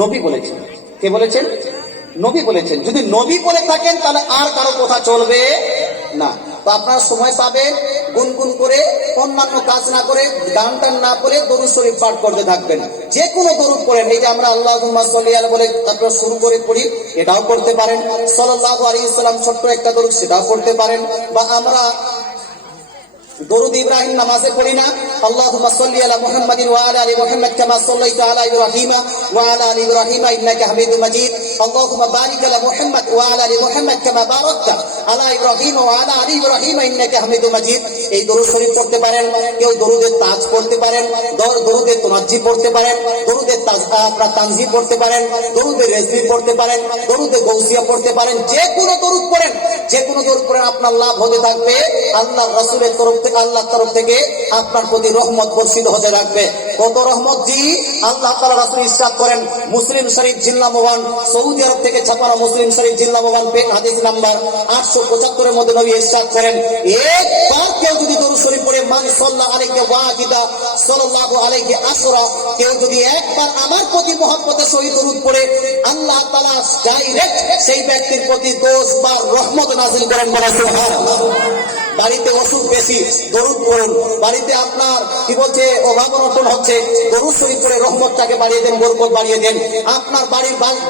নবী বলেছেন। কে বলেছেন? নবী বলেছেন। যদি নবী বলে থাকেন তাহলে আর কারো কথা চলবে না। তো আপনারা সময় পাবেন গুনগুন করে, অন্যান্য কাজ না করে, গান টান না করে দরুদ শরীফ পাঠ করতে থাকবেন। যে কোনো দরুদ পড়েন। এই যে আমরা আল্লাহুম্মা সাল্লি আলা বলে তারপর শুরু করে পড়ি, এটাও করতে পারেন। সাল্লাল্লাহু আলাইহি ওয়াসাল্লাম ছোট্ট একটা দরুদ, সেটাও করতে পারেন। বা আমরা দরুদ ইব্রাহিম নামাজে পড়ি না, আল্লাহুম্মা সাল্লি আলা মুহাম্মাদিন ওয়া আলা আলি মুহাম্মাদ কামা সাল্লাইতা আলা ইব্রাহিমা ওয়া আলা আলি ইব্রাহিমা ইন্নাকা হামিদুম মাজিদ। আল্লাহুম্মা বারিক আলা মুহাম্মাদ ওয়া আলা আলি মুহাম্মাদ কামা বারাকতা আলা ইব্রাহিমা ওয়া আলা আলি ইব্রাহিমা ইন্নাকা হামিদুম মাজিদ। এই দরুদ শরীফ পড়তে পারেন। কেউ দরুদের তাজ পড়তে পারেন, দরুদের তানাজ্জি পড়তে পারেন, দরুদের তানজি পড়তে পারেন, দরুদের রেজভি পড়তে পারেন, দরুদে গৌসিয়া পড়তে পারেন। যে কোনো দরুদ পড়েন, যে কোনো দরুদ পড়েন, আপনার লাভ হতে থাকবে। আল্লাহ রাসূলের তরফ থেকে, আল্লাহর তরফ থেকে আপনার প্রতি রহমত বর্ষিত হতে থাকবে। কত রহমত জি! আল্লাহ তাআলা রাসূল ইরশাদ করেন, মুসলিম শরীফ জিল্লা মোবান, সৌদি আরব থেকে ছাপানো মুসলিম শরীফ জিল্লা মোবান হাদিস নাম্বার 875 এর মধ্যে নবী ইরশাদ করেন, একবার কেউ যদি দরুদ শরীফ পড়ে, মান সাল্লা আলাইহি ওয়াহিদা সাল্লাল্লাহু আলাইহি আসরা, কেউ যদি একবার আমার প্রতি মহব্বতের সহিত দরুদ পড়ে, আল্লাহ তাআলা ডাইরেক্ট সেই ব্যক্তির প্রতি 10 বার রহমত নাযিল করেন। বলা সুবহানাল্লাহ। বাড়িতে অসুখ বেশি, দরুদ পড়ুন। বাড়িতে আপনার কি বলছে অভাব অনটন হচ্ছে, দরুদ শরীফ পড়ে রহমতটাকে বাড়িয়ে দেন, বরকত বাড়িয়ে দেন। আপনার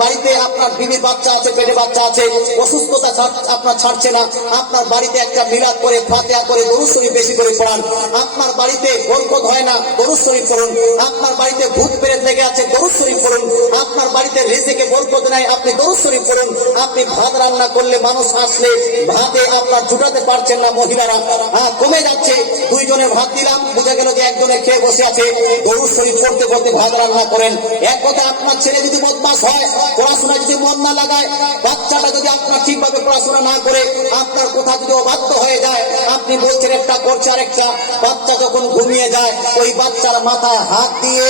বাড়িতে আপনার বিবির বাচ্চা আছে, পেটে বাচ্চা আছে, অসুস্থতা আপনার ছাড়ছে না, আপনার বাড়িতে একটা মিলাদ করে, ফাতিহা করে, দরুদ শরীফ বেশি করে পড়ান। আপনার বাড়িতে বরকত হয় না, দরুদ শরীফ পড়ুন। আপনার বাড়িতে ভূত প্রেত লেগে আছে, দরুদ শরীফ পড়ুন। আপনার বাড়িতে রিজিকে বরকত নাই, আপনি দরুদ শরীফ পড়ুন। আপনি ভাত রান্না করলে, মানুষ আসলে ভাতে আপনার জুটাতে পারছেন না, মহিলারা কমে যাচ্ছে, 2 জনের ভাত দিলাম, বুঝা গেল যে একজনের খেয়ে বসে আছে। দরুদ শরীফ পড়তে পড়তে ভাত রান্না করেন। এক কথা, আপনার ছেলে যদি বদমাশ হয়, পড়াশোনা যদি মন না লাগায়, বাচ্চাটা যদি আপনার ঠিকভাবে পড়াশোনা না করে, আপনার কথা যদি অবাধ্য হয়ে যায়, আপনি বলছেন একটা করছে আরেকটা, বাচ্চা যখন ঘুমিয়ে যায়, ওই বাচ্চার মাথায় হাত দিয়ে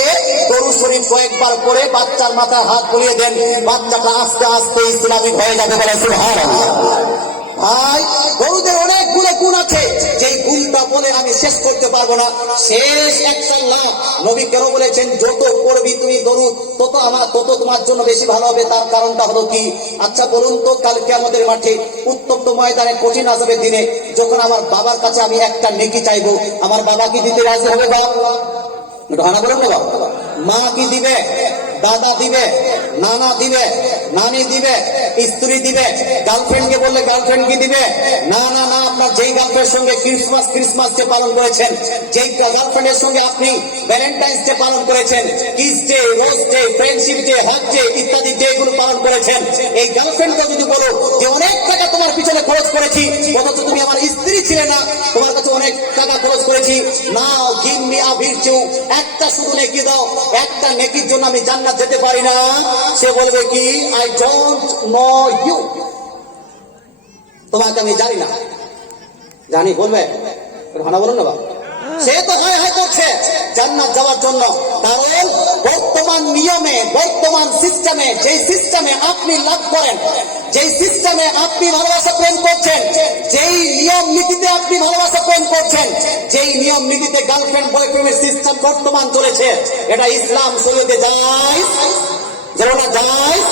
দরুদ শরীফ কয়েকবার পড়ে বাচ্চার মাথায় হাত বুলিয়ে দেন, বাচ্চাটা আস্তে আস্তে ইসলামিক হয়ে যাবে। বলে সুবহানাল্লাহ। ভাই, দরুদের অনেকগুলো গুণ আছে, যেই গুণটা বলে আমি শেষ করতে পারবো না। শেষ একটা লাভ। নবী কেন বলেছেন, যত পড়বি তুমি দরুদ, তত তোমার জন্য বেশি ভালো হবে। তার কারণটা হলো কি? আচ্ছা বলুন তো, কাল কিয়ামতের মাঠে উত্তপ্ত ময়দানে কঠিন আযাবের দিনে যখন আমার বাবার কাছে আমি একটা নেকি চাইবো, আমার বাবা কি দিতে রাজি হবে? বাবা ঢানা বলেন না, বাবা মা কি দিবে? দাদা দিবে, নানা দিবে, নানি দিবে, স্ত্রী দিবে। গার্লফ্রেন্ডকে বললে গার্লফ্রেন্ড কি দিবে? না না না, আপনার যেই গার্লফ্রেন্ডের সঙ্গে ক্রিসমাস ডে পালন করেছেন, যেই গার্লফ্রেন্ডের সঙ্গে আপনি ভ্যালেন্টাইন্স ডে পালন করেছেন, kiss day, rose day, friendship day, hug day ইত্যাদি ডে গুলো পালন করেছেন, এই গার্লফ্রেন্ডকে যদি বলো যে অনেক টাকা তোমার পিছনে খরচ করেছি, অথচ তুমি আমার স্ত্রী ছিলে না, তোমার কাছে অনেক টাকা খরচ করেছি, নাও গিভ মি আ ভিরচু, একটা শুধু নেকি দাও, একটা নেকির জন্য আমি জান্নাত যেতে পারি না। সে বলবে কি, আই ডোন্ট নো ইউ, তোমাকে আমি জানি না। জানি বলবে, ভালো বলুন না বাবা। সে তো হায় হায় করছে জান্নাত যাওয়ার জন্য। কারণ বর্তমান নিয়মে, বর্তমান সিস্টেমে, যেই সিস্টেমে আপনি লাভ করেন, যেই সিস্টেমে আপনি ভালোবাসা প্রেম করছেন, যেই নিয়ম নীতিতে আপনি ভালোবাসা প্রেম করছেন, যেই নিয়ম নীতিতে গার্লফ্রেন্ড বয়ফ্রেন্ডের সিস্টেম বর্তমান চলেছে, এটা ইসলাম শরীয়তে জায়েজ, যেটা জায়েজ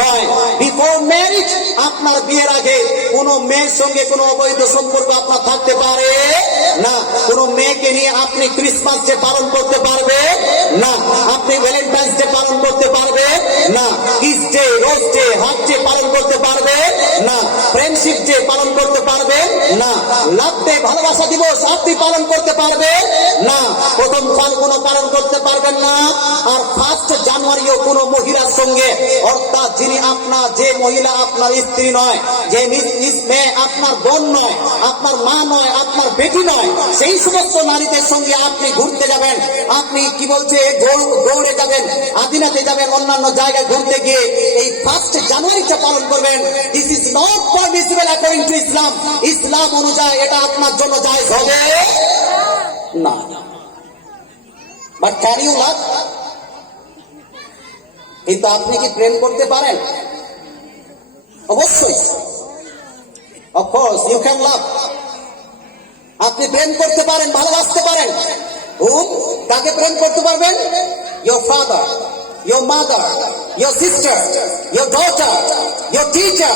নয়। বিফোর ম্যারেজ, আপনার বিয়ের আগে কোন মেয়ের সঙ্গে কোনো অবৈধ সম্পর্ক আপনার থাকতে পারে না। কোন মেয়েকে নিয়ে আপনি ক্রিসমাস ডে পালন করতে পারবে না, আপনি ভ্যালেন্টাইন্স ডে পালন করতে পারবে না, kiss day, rose day, hug day পালন করতে পারবে না, ফ্রেন্ডশিপ ডে পালন করতে পারবে না, লাভ ডে, ভালোবাসা দিবস আপনি পালন করতে পারবে না, প্রথম ফাল্গুনও পালন করতে পারবেন না, আর 1 জানুয়ারিও কোনো মহিলার সঙ্গে, অর্থাৎ যিনি আপনার, যে মহিলা আপনার স্ত্রী নয়, যে মেয়ে আপনার বোন নয়, আপনার মা নয়, আপনার বেটি নয়, সেই সমস্ত নারীদের সঙ্গে আপনি ঘুরতে যাবেন, আপনি কি বলছে দৌড়ে যাবেন, আদিনাতে যাবেন, অন্যান্য জায়গায় ঘুরতে গিয়ে এই 1 জানুয়ারিটা পালন করবেন। This is not permissible according to Islam. ইসলাম অনুযায়ী এটা আপনার জন্য জায়েজ হবে না। But can you love? কিন্তু আপনি কি প্রেম করতে পারেন? অবশ্যই, অফকোর্স ইউ ক্যান লাভ। আপনি প্রেম করতে পারেন, ভালোবাসতে পারেন। কাকে প্রেম করতে পারবেন? Your father, your mother, your sister, your daughter, your teacher,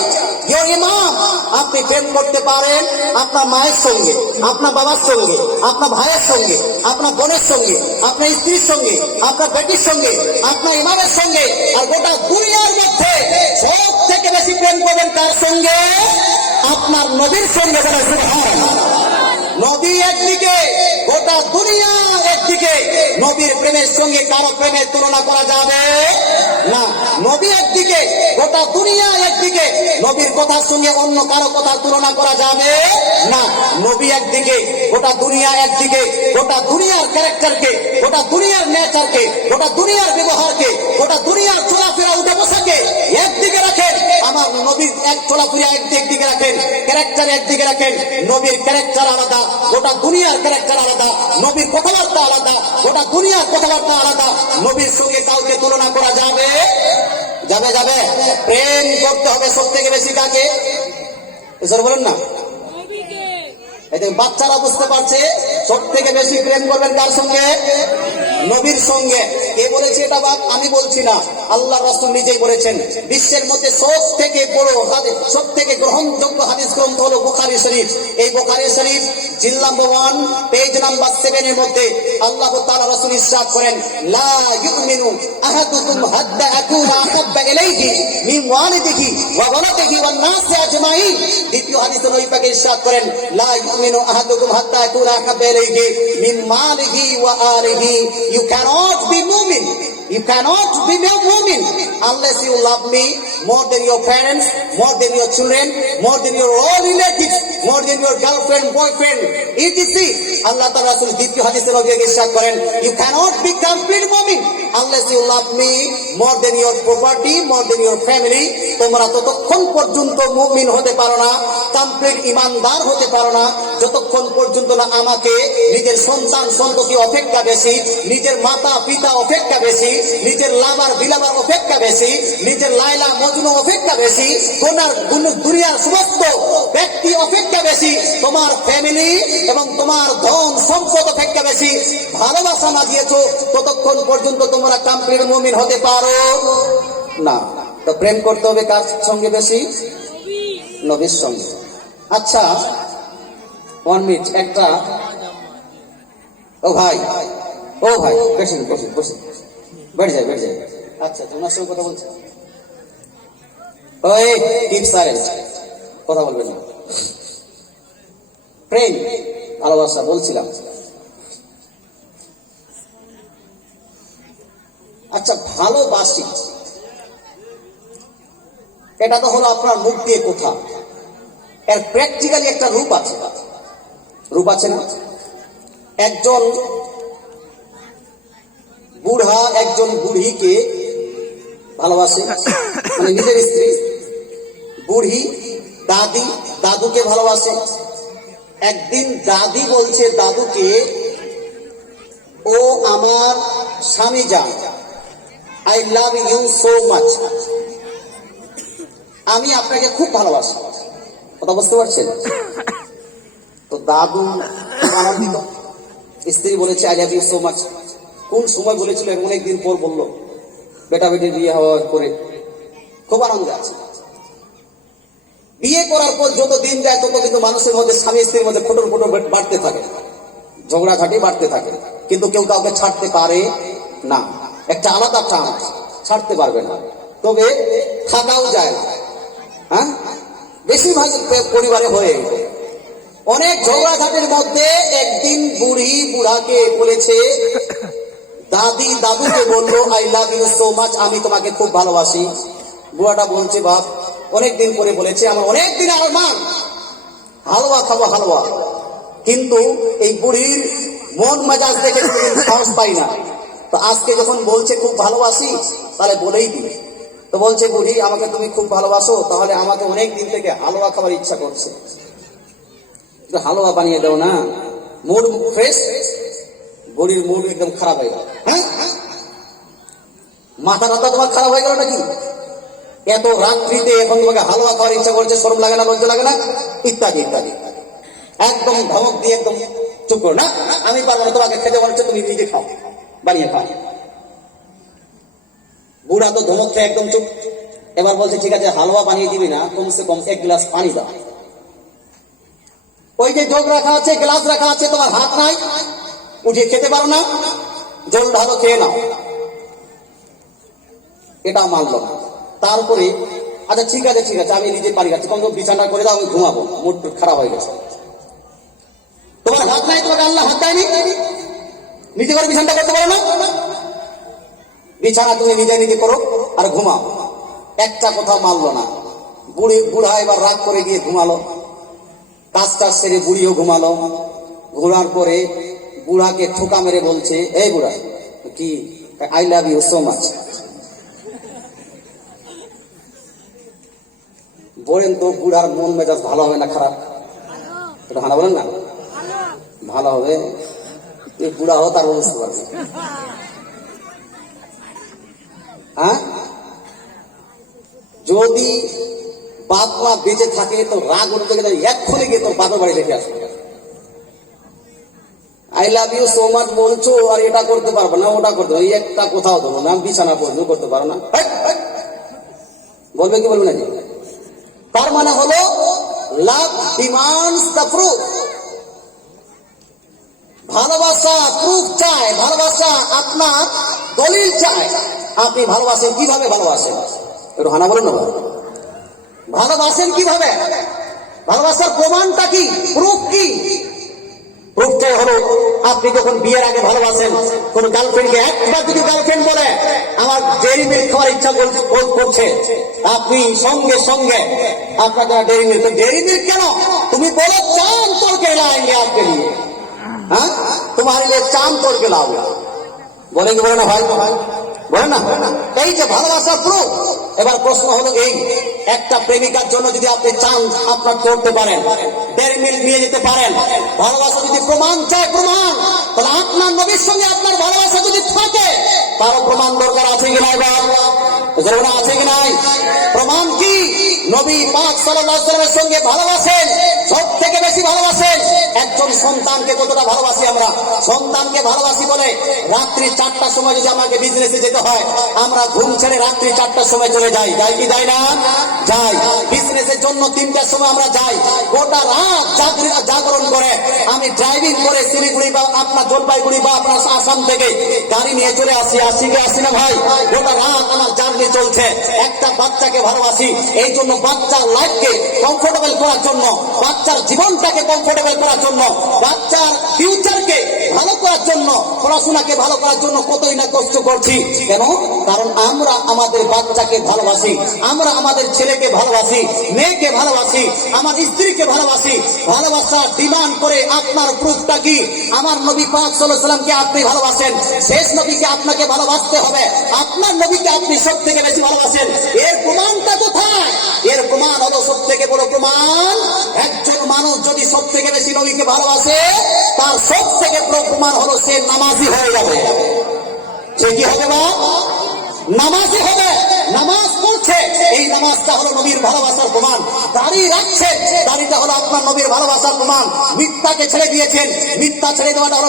your imam, আপনি প্রেম করতে পারেন আপনার মায়ের সঙ্গে, আপনার বাবার সঙ্গে, আপনার ভাইয়ের সঙ্গে, আপনার বোনের সঙ্গে, আপনার স্ত্রীর সঙ্গে, আপনার বেটির সঙ্গে, আপনার ইমামের সঙ্গে, আর গোটা দুনিয়ার মধ্যে সব থেকে বেশি প্রেম করবেন তার সঙ্গে, আপনার নবীর সঙ্গে। বলে সুবহানাল্লাহ। নবী একদিকে, গোটা দুনিয়া একদিকে, নবীর প্রেমের সঙ্গে কারো প্রেমের তুলনা করা যাবে না। নবী একদিকে, গোটা দুনিয়া একদিকে, নবীর কথার সঙ্গে অন্য কারো কথার তুলনা করা যাবে না। নবী একদিকে, গোটা দুনিয়া একদিকে, গোটা দুনিয়ার ক্যারেক্টারকে, গোটা দুনিয়ার নেচারকে, গোটা দুনিয়ার ব্যবহারকে, গোটা দুনিয়ার চলাফেরা উঠে বসাকে একদিকে রাখেন। আমার নবীর এক চলাফেরা একদিকে রাখেন, ক্যারেক্টার একদিকে রাখেন। নবীর ক্যারেক্টার আলাদা, গোটা দুনিয়ার ক্যারেক্টার আলাদা। নবীর কথাবার্তা আলাদা, গোটা দুনিয়ার কথাবার্তা আলাদা। নবীর সঙ্গে কাউকে তুলনা করা যাবে যাবে যাবে প্রেম করতে হবে সব থেকে বেশি কাকে? এসব বলেন না। এই বাচ্চারা বুঝতে পারছে সব থেকে বেশি প্রেম করবেন কার সঙ্গে? নবীর সঙ্গে। কে বলেছে এটা? বাপ আমি বলছি না, আল্লাহ রাসূল নিজেই বলেছেন। বিশ্বের মধ্যে সব থেকে বড় হাদিস, সব থেকে গ্রহণযোগ্য হাদিস গ্রন্থ হলো বুখারী শরীফ। এই বুখারী শরীফ জিল নাম্বার 1 পেজ নাম্বার 7 এর মধ্যে আল্লাহ তাআলা রাসূল ইরশাদ করেন, লা ইউমিনু আহাদুকুম হাত্তা আকুনা আহাব্বা ইলাইহি মিন ওয়ালিদিহি ওয়া ওয়ালাদিহি ওয়ান নাসি আজমাইন। দ্বিতীয় হাদিসে নবী পাক ইরশাদ করেন, লা ইউমিনু আহাদুকুম হাত্তা আকুনা আহাব্বা ইলাইহি মিন মালিহি ওয়া আলিহি। You cannot be mu'min. You cannot be mu'min unless you love me more than your parents, more than your children, more than your all relatives, more than your girlfriend, boyfriend, etc. Allah Ta'ala Rasul দ্বিতীয় হাদিসে নবী ইরশাদ করেন, you cannot be complete mu'min unless you love me more than your property, more than your family. তোমরা ততক্ষণ পর্যন্ত মুমিন হতে পারো না, কমপ্লিট ইমানদার হতে পারো না, যতক্ষণ পর্যন্ত না আমাকে নিজের সন্তান সন্ততি অপেক্ষা বেশি, নিজের মাতা পিতা অপেক্ষা বেশি, নিজের লাভার বিলাবার অপেক্ষা বেশি, নিজের লাইলা মজনু অপেক্ষা বেশি, দুনিয়ার সমস্ত ব্যক্তি অপেক্ষা বেশি, তোমার ফ্যামিলি এবং তোমার ধন সম্পদ অপেক্ষা বেশি ভালোবাসা না দিয়েছো, ততক্ষণ পর্যন্ত তোমরা কমপ্লিট মুমিন হতে পারো না। তো প্রেম করতে হবে কার সঙ্গে বেশি? নবীর সঙ্গে। আচ্ছা 1 মিনিট, একটা ও ভাই বসেন বসেন বসেন, বেড়ে যায়। আচ্ছা তোমার সঙ্গে কথা বলছে, ওই কিপ সাইলেন্ট, কথা বলবেন না। প্রেম ভালোবাসা বলছিলাম। আচ্ছা ভালোবাসি, এটা তো হলো আপনার মুখ দিয়ে কথা, এর প্র্যাকটিক্যালি একটা রূপ আছে। রূপ আছে না? একজন বুড়া একজন বুড়িকে ভালোবাসে, মানে নিজের স্ত্রী। বুড়ি দাদি দাদুকে ভালোবাসে। একদিন দাদি বলছে দাদুকে, ও আমার স্বামী যান, I love you so much, আমি আপনাকে খুব ভালোবাসি। কথা বুঝতে পারছেন? তো দাদু আনন্দিত। স্ত্রী বলেছে I love you so much. কোন সময় বলেছিল? অনেকদিন পর বললো, বেটা বেটির বিয়ে হওয়ার পরে খুব আনন্দে আছে। বিয়ে করার পর যত দিন যায় তত কিন্তু মানুষের মধ্যে, স্বামী স্ত্রীর মধ্যে ফোটর বাড়তে থাকে, ঝগড়াঝাটি বাড়তে থাকে, কিন্তু কেউ কাউকে ছাড়তে পারে না। একটা আলাদা টান, ছাড়তে পারবে না, তবে থাকাও যায় না। হ্যাঁ, বেশিরভাগ পরিবারে হয়ে অনেক ঝগড়াঝাটির মধ্যে একদিন বুড়ি বুড়াকে বলেছে, দাদি দাদুকে বললো I love you so much, আমি তোমাকে খুব ভালোবাসি। বুড়াটা বলছে, বাপ অনেকদিন পরে বলেছে, আমার অনেকদিন আমার মা হালুয়া খাবো হালুয়া, কিন্তু এই বুড়ির মন মেজাজ দেখে সাহস পাই না। তো আজকে যখন বলছে খুব ভালোবাসি, তাহলে বলেই দিই। তো বলছে, বুড়ি আমাকে তুমি খুব ভালোবাসো, তাহলে আমাকে অনেক দিন থেকে হালুয়া খাবার ইচ্ছা করছে, হালুয়া বানিয়ে দাও না, মুড ফ্রেশ। বুড়ির মুড একদম খারাপ হয়ে গেল। হ্যাঁ, মাথা টাথা তোমার খারাপ হয়ে গেল নাকি? এত রাত্রিতে এখন তোমাকে হালুয়া খাওয়ার ইচ্ছা করছে, শরম লাগে না, লজ্জা লাগে না, ইত্যাদি ইত্যাদি। একদম ধমক দিয়ে একদম চুপ করো, না আমি পারবো না, তোমাকে খেতে বলছে, তুমি নিজে খাও, বানিয়ে খাও। বুড়া তো ধমক খেয়ে একদম চুপ। এবার বলছে ঠিক আছে হালুয়া বানিয়ে দিবি না, কমসে কম 1 গ্লাস পানি দাও। ওই যে জগ রাখা আছে, গ্লাস রাখা আছে, তোমার হাত নাই, উঠিয়ে খেতে পারো না, জল ঢালো খেয়ে নাও। এটা মানলো না। তারপরে আচ্ছা ঠিক আছে আমি নিজে পানি খাচ্ছি, কম বিছানা করে দাও, আমি ঘুমাবো, মুড খারাপ হয়ে গেছে। তোমার হাত নাই, তোমাকে আল্লাহ হাত দেয়নি, নিজে করে বিছানাটা করতে পারো না? বিছানা তুমি নিজে করো আর ঘুমাও। একটা কথা মানলো না। বুড়া এবার রাগ করে গিয়ে ঘুমালো। কাজটা সেরে বুড়িও ঘুমালো। ঘুমার পরে বুড়াকে ঠোকা মেরে বলছে, এই বুড়া কি, I love you so much. বলেন তো বুড়ার মন মেজাজ ভালো হবে না খারাপ? এটা ভালো বলেন না? ভালো হবে। এই বুড়া হো তার বুঝতে পারবে। হ্যাঁ, যদি বাপ মা বেঁচে থাকে তো রাগ উঠতে গেলে এক্ষুনি গিয়ে তোর বাপের বাড়ি রেখে আসবে। I love you so much বলছো আর এটা করতে পারবো না, ওটা করতে পারবো, একটা কোথাও দেবো না, বিছানা পর্যন্ত করতে পারো না, বলবে কি বলবে না? তার মানে হলো লাভ ডিমান্ডস দ্য প্রুফ। ভালোবাসা প্রুফ চায়, ভালোবাসা আপনার দলিল চায়। আপনি ভালোবাসেন কিভাবে? ভালোবাসেন একটু হানা বলেন না, ভালোবাসেন কিভাবে? ভালোবাসার প্রমাণটা কি? প্রুফ কি? প্রুফটাই হলো আপনি যখন বিয়ের আগে ভালোবাসেন কোন গার্লফ্রেন্ডকে, একবার যদি গার্লফ্রেন্ড বলে আমার ডেইরি মিল্ক খাওয়ার ইচ্ছা করছে, আপনি সঙ্গে সঙ্গে আপনার যারা ডেইরি মিল্ক কেন তুমি বলো চাঁদ তোড়কে লাएंगे आपके लिए, হ্যাঁ তোমার लिए চাঁদ তোড়কে লাओगे, বলে কি বলে না ভাই? বলে না? এই যে ভালোবাসার প্রুফ। এবার প্রশ্ন হলো এই, একটা প্রেমিকার জন্য যদি আপনি চান আপনার করতে পারেন, ডেইরি মিল্ক নিয়ে যেতে পারেন, ভালোবাসা যদি প্রমাণ চায়, প্রমাণ, তাহলে আপনার নবীর সঙ্গে আপনার ভালোবাসা যদি থাকে তারও প্রমাণ দরকার আছে কি নাই? বাবা আছে কি নাই? প্রমাণ কি? নবী পাক সাল্লাল্লাহু আলাইহি ওয়াসাল্লামের সঙ্গে ভালোবাসেন, সব থেকে বেশি ভালোবাসেন। একজন সন্তানকে কতটা ভালোবাসি আমরা? সন্তানকে ভালোবাসি বলে রাত্রি 4টার সময় যদি আমাকে বিজনেসে যেতে হয়, আমরা ঘুম ছেড়ে রাত্রি 4টার সময় চলে যাই, যাই কি যাই না? যাই। বিজনেসের জন্য 3টার সময় আমরা যাই, গোটা রাত জাগরণ করে আমি ড্রাইভিং করে শিলিগুড়ি বা আপনার জলপাইগুড়ি বা আপনার আসাম থেকে গাড়ি নিয়ে চলে আসি কি আসি না ভাই? গোটা রাত আমার জার্নি চলছে। একটা বাচ্চাকে ভালোবাসি এই জন্য, বাচ্চার লাইফকে কমফোর্টেবল করার জন্য, বাচ্চার জীবনটাকে কমফোর্টেবল করার জন্য, বাচ্চার ফিউচারকে ভালো করার জন্য, পড়াশোনাকে ভালো করার জন্য কতই না কষ্ট করছি। কেন? কারণ আমরা আমাদের বাচ্চাকে ভালোবাসি, আমরা আমাদের ছেলেকে ভালোবাসি, মেয়েকে ভালোবাসি, আমার স্ত্রীকে ভালোবাসি। ভালোবাসা ডিমান্ড করে আপনার প্রুফটা কি? আমার নবী পাক সাল্লাল্লাহু আলাইহি ওয়াসাল্লামকে আপনি ভালোবাসেন, শেষ নবীকে আপনাকে ভালোবাসতে হবে, আপনার নবীকে আপনি সব থেকে বেশি ভালোবাসেন। এর প্রমাণটা কোথায়? এর প্রমাণ হলো, সব থেকে বড় প্রমাণ, একজন মানুষ যদি সব থেকে বেশি নবীকে ভালোবাসে তার সব থেকে বড় প্রমাণ হলো সে নামাজি হয়ে যাবে। সে কি হবে? বা নামাজি হবে, নামাজ পড়ছে, এই নামাজটা হলো নবীর ভালোবাসার প্রমাণ। দাড়ি রাখছে, দাড়িটা হলো আপনার নবীর ভালোবাসার প্রমাণ। মিথ্যাকে ছেড়ে দিয়েছেন, মিথ্যা ছেড়ে দেওয়াটা হলো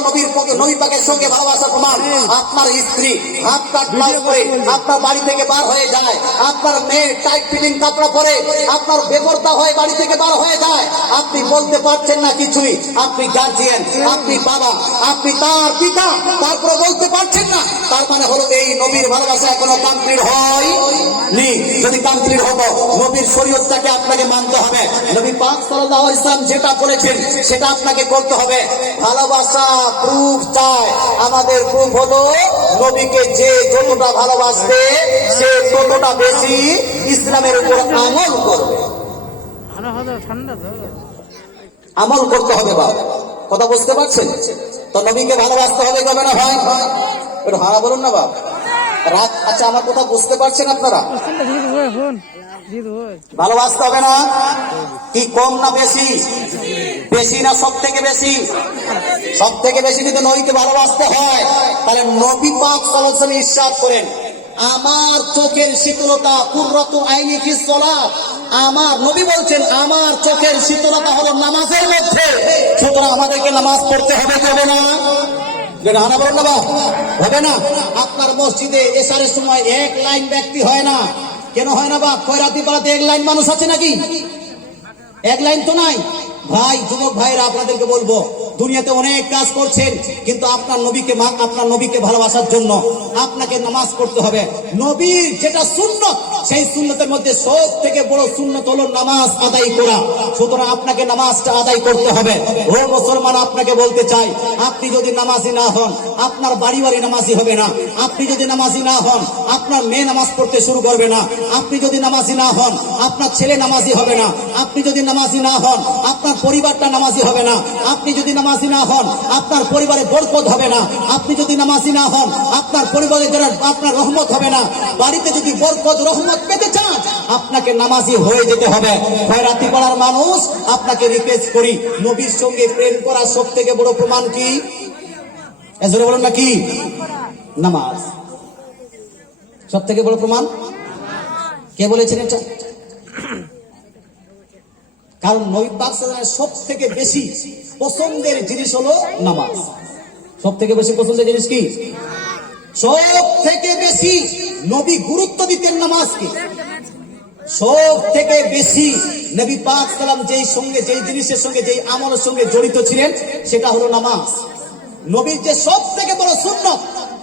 নবী পাকের সঙ্গে ভালোবাসার প্রমাণ। আপনার স্ত্রী হাফ কাট ব্লাউজ পরে আপনার বাড়ি থেকে বার হয়ে যায়, আপনার মেয়ে টাইট ফিটিং কাপড় পরে আপনার বেপরদা হয়ে বাড়ি থেকে বার হয়ে যায়, আপনি বলতে পারছেন না কিছুই, আপনি গার্জিয়ান, আপনি বাবা, আপনি তার পিতা, তারপরে বলতে পারছেন না, তার মানে হলো এই নবীর ভালোবাসা এখনো কমপ্লিট হয়নি। যদি কমপ্লিট হতো, নবীর শরীয়তটাকে আপনাকে মানতে হবে, নবী পাক সাল্লাল্লাহু আলাইহি ওয়াসাল্লাম যেটা বলেছেন সেটা আপনাকে করতে হবে। ভালোবাসা প্রুফ চায়, আমাদের প্রুফ হলো নবীকে যে যতটা ভালোবাসবে সে ততটা বেশি ইসলামের উপর আমল করবে। আমল করতে হবে। বাবা কথা বুঝতে পারছেন তো? নবীকে ভালোবাসতে হবে, কবে না ভাই? একটু হারা বলুন না বাবা। রাত আচ্ছা, আমার কথা বুঝতে পারছেন আপনারা? ভালোবাসতে হবে না? কি কম না বেশি? বেশি না সব থেকে বেশি? সব থেকে বেশি যদি নবীকে ভালোবাসতে হয় তাহলে নবী পাক সাল্লাল্লাহু আলাইহি ওয়াসাল্লাম ইরশাদ করেন, আমার চোখের শীতলতা কুররাতু আইনি ফিস সালাত। আমার নবী বলছেন আমার চোখের শীতলতা হলো নামাজের মধ্যে। সুতরাং আমাদেরকে নামাজ পড়তে হবে, তবে না হানা বলুন না বাপ, হবে না। আপনার মসজিদে এশারের সময় এক লাইন ব্যক্তি হয় না, কেন হয় না বাপ? খয়রাতি পাড়াতে এক লাইন মানুষ আছে নাকি? এক লাইন তো নাই। ভাই, যুবক ভাইরা, আপনাদেরকে বলবো, দুনিয়াতে অনেক কাজ করছেন, কিন্তু আপনার নবীকে ভালোবাসার জন্য আপনাকে নামাজ পড়তে হবে। নবীর যেটা সুন্নত, সেই সুন্নতের মধ্যে সব থেকে বড় সুন্নত হলো নামাজ আদায় করা। সুতরাং আপনাকে নামাজটা আদায় করতে হবে। ও মুসলমান, আপনাকে বলতে চাই, আপনি যদি নামাজি না হন, আপনার বাড়ি নামাজি হবে না। আপনি যদি নামাজি না হন, আপনার মেয়ে নামাজ পড়তে শুরু করবে না। আপনি যদি নামাজি না হন, আপনার ছেলে নামাজি হবে না। আপনি যদি নামাজি না হন, আপনার পরিবারটা নামাজি হবে না। আপনি যদি নামাজি না হন, আপনার পরিবারে বরকত হবে না। আপনি যদি নামাজি না হন, আপনার পরিবারে আপনার রহমত হবে না। বাড়িতে যদি বরকত রহমত পেতে চান, আপনাকে নামাজি হয়ে যেতে হবে। খয়রাতি পাড়ার মানুষ, আপনাকে রিকোয়েস্ট করি, নবীর সঙ্গে প্রেম করার সব থেকে বড় প্রমাণ কি? এজরে বলুন না, কি? নামাজ। সব থেকে বড় প্রমাণ কে বলেছেন এটা? কারণ নবী পাক সাল্লাল্লাহু আলাইহি ওয়াসাল্লামের সব থেকে বেশি পছন্দের জিনিস হলো নামাজ। সব থেকে বেশি পছন্দের জিনিস কি? সব থেকে বেশি নবী গুরুত্ব দিতেন নামাজকে। সব থেকে বেশি নবী পাক সাল্লাল্লাহু আলাইহি ওয়াসাল্লাম যেই জিনিসের সঙ্গে, যেই আমলের সঙ্গে জড়িত ছিলেন, সেটা হলো নামাজ। নবীর যে সব থেকে বড় সুন্নত,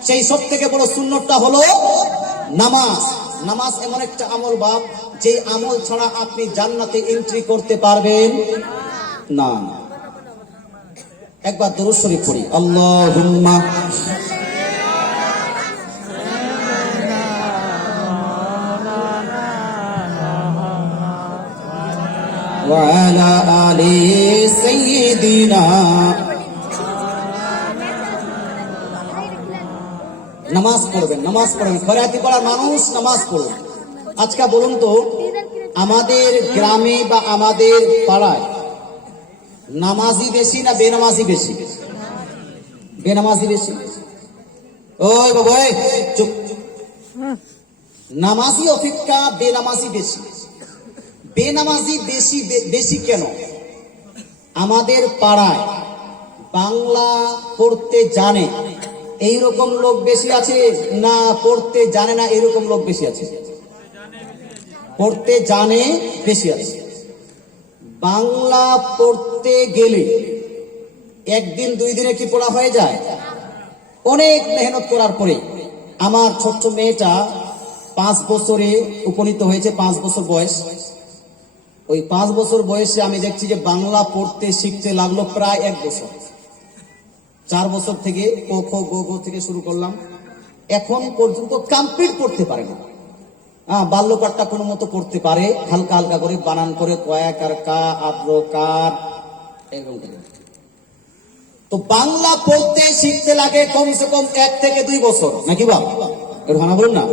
সেই সব থেকে বড় সুন্নতটা হলো নামাজ। নামাজ এমন একটা আমল বাপ, যে আমল ছাড়া আপনি জান্নাতে এন্ট্রি করতে পারবেন না। একবার দরুদ শরীফ পড়ি, আল্লাহুম্মা ওয়া আলা আলি সাইয়্যিদিনা। নামাজ পড়বেন, নামাজ পড়বেন। খয়রাতি পাড়ার মানুষ নামাজ পড়বেন। আজকে বলুন তো, আমাদের গ্রামে বা আমাদের পাড়ায় নামাজি বেশি না বেনামাজি বেশি? বেনামাজি বেশি। ওই বাবা, চুপ। নামাজি অপেক্ষা বেনামাজি বেশি। বেনামাজি বেশি বেশি কেন? আমাদের পাড়ায় বাংলা পড়তে জানে এইরকম লোক বেশি আছে, না পড়তে জানে না এরকম লোক বেশি আছে? পড়তে জানে বেশি আছে। বাংলা পড়তে গেলে একদিন দুই দিনে কি পড়া হয়ে যায়? অনেক মেহনত করার পরে। আমার ছোট্ট মেয়েটা 5 বছরে উপনীত হয়েছে, 5 বছর বয়স। ওই 5 বছর বয়সে আমি দেখছি যে বাংলা পড়তে শিখতে লাগলো প্রায় 1 বছর। 4 বছর থেকে ক খ গ ঘ থেকে শুরু করলাম, এখন পর্যন্ত কমপ্লিট পড়তে পারে না। বাল্যপাঠটা কোনো মতো পড়তে পারে, হালকা হালকা করে বানান করে, কয়াক আর কা, আদ্র কার, এরকম করে। তো বাংলা পড়তে শিখতে লাগে কমসে কম 1 থেকে 2 বছর, নাকি বাবা? এর ভাঙা বলুন না।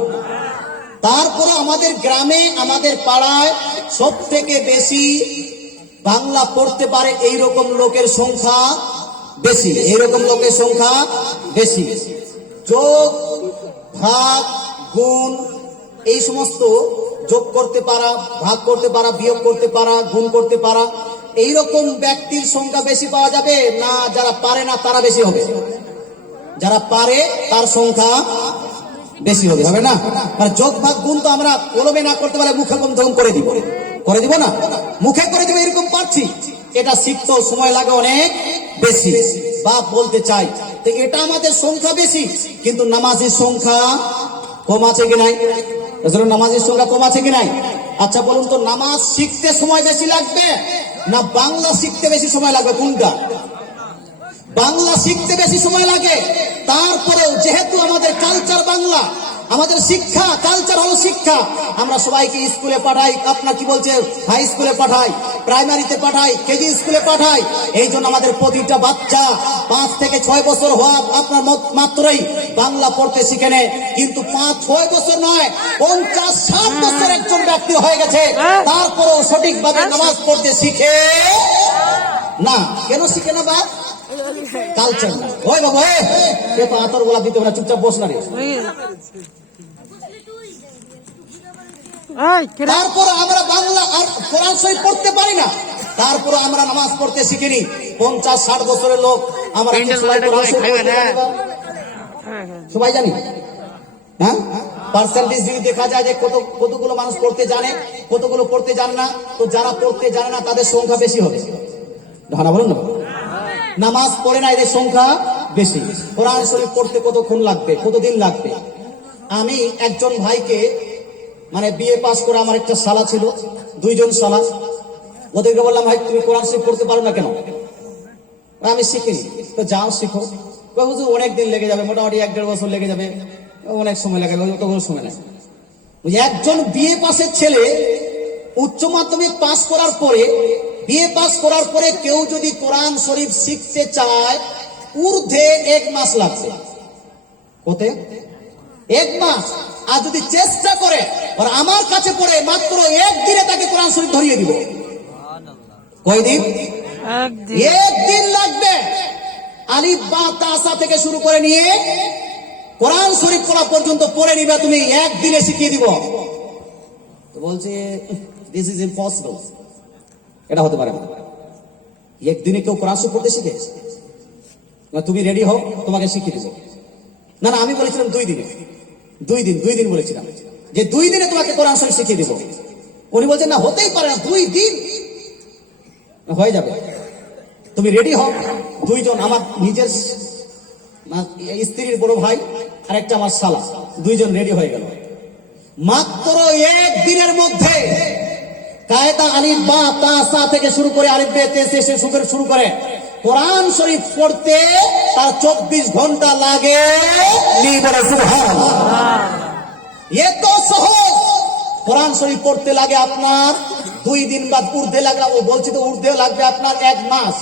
তারপরে আমাদের গ্রামে, আমাদের পাড়ায় সব থেকে বেশি বাংলা পড়তে পারে এইরকম লোকের সংখ্যা বেশি। এইরকম লোকের সংখ্যা বেশি। যোগ, ভাগ, গুণ, এই সমস্ত যোগ করতে পারা, ভাগ করতে পারা, বিয়োগ করতে পারা, গুণ করতে পারা, এইরকম ব্যক্তির সংখ্যা বেশি পাওয়া যাবে না যারা পারে না তারা বেশি হবে? যারা পারে তার সংখ্যা বেশি হবে, হবে না? মানে যোগ ভাগ গুণ তো আমরা কলমে না করতে পারলে মুখে কম তখন করে দিব না? মুখে করে দিব, এরকম পারছি। এটা শিখতেও সময় লাগে অনেক বেশি। বাপ বলতে চাই, তো এটা আমাদের সংখ্যা বেশি, কিন্তু নামাজের সংখ্যা কম আছে কি নাই? নামাজের সংখ্যা কম আছে কি নাই? আচ্ছা বলুন তো, নামাজ শিখতে সময় বেশি লাগবে না বাংলা শিখতে বেশি সময় লাগবে? কোনটা? বাংলা শিখতে বেশি সময় লাগে। তারপরেও যেহেতু আমাদের কালচার বাংলা, আমাদের শিক্ষা কালচার হলো শিক্ষা, আমরা সবাইকে স্কুলে পাঠাই, আপনার কি বলছে হাই স্কুলে পাঠাই, প্রাইমারিতে পাঠাই, কেজি স্কুলে পাঠাই। এই জন্য আমাদের প্রতিটা বাচ্চা 5 থেকে 6 বছর হওয়া আপনার মাত্রই বাংলা পড়তে শিখে নেয়। কিন্তু 5-6 বছর নয়, 50-60 বছর একজন ব্যক্তি হয়ে গেছে, তারপরেও সঠিকভাবে নামাজ পড়তে শিখে না। কেন শিখে না? বাপ কালচার না। ওই বাবা, এ তো আতর গোলাপ দিতে হবে না, চুপচাপ বস না রে। তারপর আমরা বাংলা আর কোরআন শরীফ পড়তে পারি না, তারপর আমরা নামাজ পড়তে শিখিনি। 50-60 বছরের লোক আমরা কি সবাই কোরআন শরীফ পড়তে জানি বাপ? সবাই জানি? হ্যাঁ, পার্সেন্টেজ যদি দেখা যায় যে কতগুলো মানুষ পড়তে জানে, কতগুলো পড়তে জানে না, তো যারা পড়তে জানে না তাদের সংখ্যা বেশি হবে। ধারণা বলুন না, নামাজ পড়ে না এদের সংখ্যা বেশি। কোরআন শরীফ পড়তে কতক্ষণ লাগবে, কতদিন লাগবে? আমি একজন ভাইকে, মানে বিএ পাস করে আমার একটা শালা ছিল, দুইজন শালা, ওদেরকে বললাম ভাই তুমি কোরআন শরীফ পড়তে পারো না কেন? আমি শিখিনি। তো যাও শিখো। হুজুর অনেক দিন লেগে যাবে, মোটামুটি 1-1.5 বছর লেগে যাবে, অনেক সময় লাগে, অতগুলো সময় নেই। একজন বিএ পাসের ছেলে উচ্চ মাধ্যমিক পাস করার পরে, বিএ পাস করার পরে কেউ যদি কোরআন শরীফ শিখতে চায়, ঊর্ধ্বে 1 মাস লাগবে। কোতে 1 মাস। আর যদি চেষ্টা করে আর আমার কাছে পড়ে, মাত্র 1 দিনে তাকে কোরআন শরীফ ধরিয়ে দিব। কয়দিন? 1 দিন লাগবে। আলিফ বা তাসা থেকে শুরু করে নিয়ে কোরআন শরীফ পড়া পর্যন্ত পড়ে নিবে তুমি, 1 দিনে শিখিয়ে দিব। তো বলছে দিস ইজ ইম্পসিবল, এটা হতে পারে না। 1 দিনে কেউ কোরআন শরীফ পড়তে শিখে? তুমি রেডি হও, তোমাকে শিখিয়ে দিব। না না, আমি বলেছিলাম 2 দিনে। 2 দিন বলেছিলাম যে 2 দিনে তোমাকে কোরআন শরীফ শিখিয়ে দিব। উনি বলছেন না, হতেই পারে না, 2 দিন হয়ে যাবে, তুমি রেডি হও। 2 জন, আমার নিজের স্ত্রীর বড় ভাই আর একটা আমার শালা, 2 জন রেডি হয়ে গেল। মাত্র 1 দিনের মধ্যে কায়দা আলিফ বা তা সা থেকে শুরু করে আলিফ বে তে সে শুরু করে কোরআন শরীফ পড়তে তার 24 ঘন্টা লাগে। সুবহানাল্লাহ, এত সহজ কোরআন শরীফ পড়তে লাগে আপনার 2 দিন বা ঊর্ধ্বে লাগে। ও বলছি তো ঊর্ধ্বে লাগবে আপনার 1 মাস।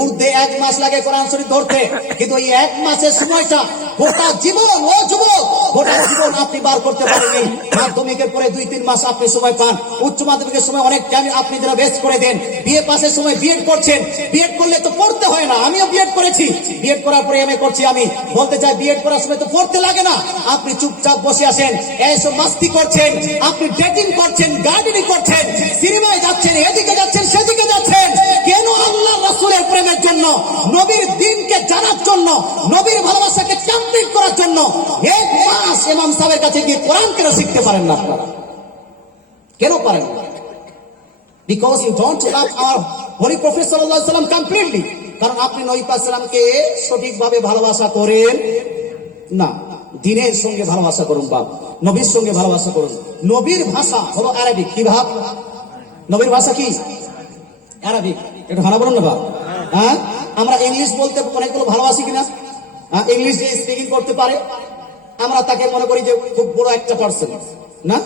ঊর্ধ্বে 1 মাস লাগে কোরআন শরীফ ধরতে। কিন্তু এই 1 মাসের সময়টা গোটা জীবন, ও যুবক, গোটা জীবন আপনি বার করতে পারেননি। মাধ্যমিকের পরে 2-3 মাস আপনি সময় পান, উচ্চ মাধ্যমিকের সময় অনেক টাইম আপনি যারা বেস্ট করে দেন। বিএ পাসের সময় বিএড করছেন, বিএড করলে তো পড়তে হয় না। আমিও বিএড করেছি, বিএড করার পরে এমএ করছি। আমি বলতে চাই বিএড করার সময় তো পড়তে লাগে না। আপনি চুপচাপ বসে আসেন, এইসব মাস্তি করছেন, আপনি ডেটিং করছেন, গার্ডেনিং করছেন, সিনেমায় যাচ্ছেন, এদিকে যাচ্ছেন, সেদিকে যাচ্ছেন। কেন? আল্লাহ রাসূলের প্রেমের জন্য, নবীর দ্বীনকে জানার জন্য, নবীর ভালোবাসাকে কমপ্লিট করার জন্য 1 মাস ইমাম সাহেবের কাছে গিয়ে কোরআন কেন শিখতে পারেন না আপনারা? কেন পারেন না? Because you don't love our holy prophet সাল্লাল্লাহু আলাইহি ওয়াসাল্লাম কমপ্লিটলি। কারণ আপনি নবী পাক সাল্লামকে সঠিকভাবে ভালোবাসা করেন না। দ্বীনের সঙ্গে ভালোবাসা করুন বাপ, নবীর সঙ্গে ভালোবাসা করুন। নবীর ভাষা হলো আরবিক। কি ভাব? নবীর ভাষা কি? আরবিক। এটা ভালো বলুন না বাপ। হ্যাঁ, আমরা ইংলিশ বলতে অনেকগুলো ভালোবাসি কিনা? ইংলিশ যে স্পিকিং করতে পারে, আমরা তাকে মনে করি যে খুব বড় একটা পার্সন, না?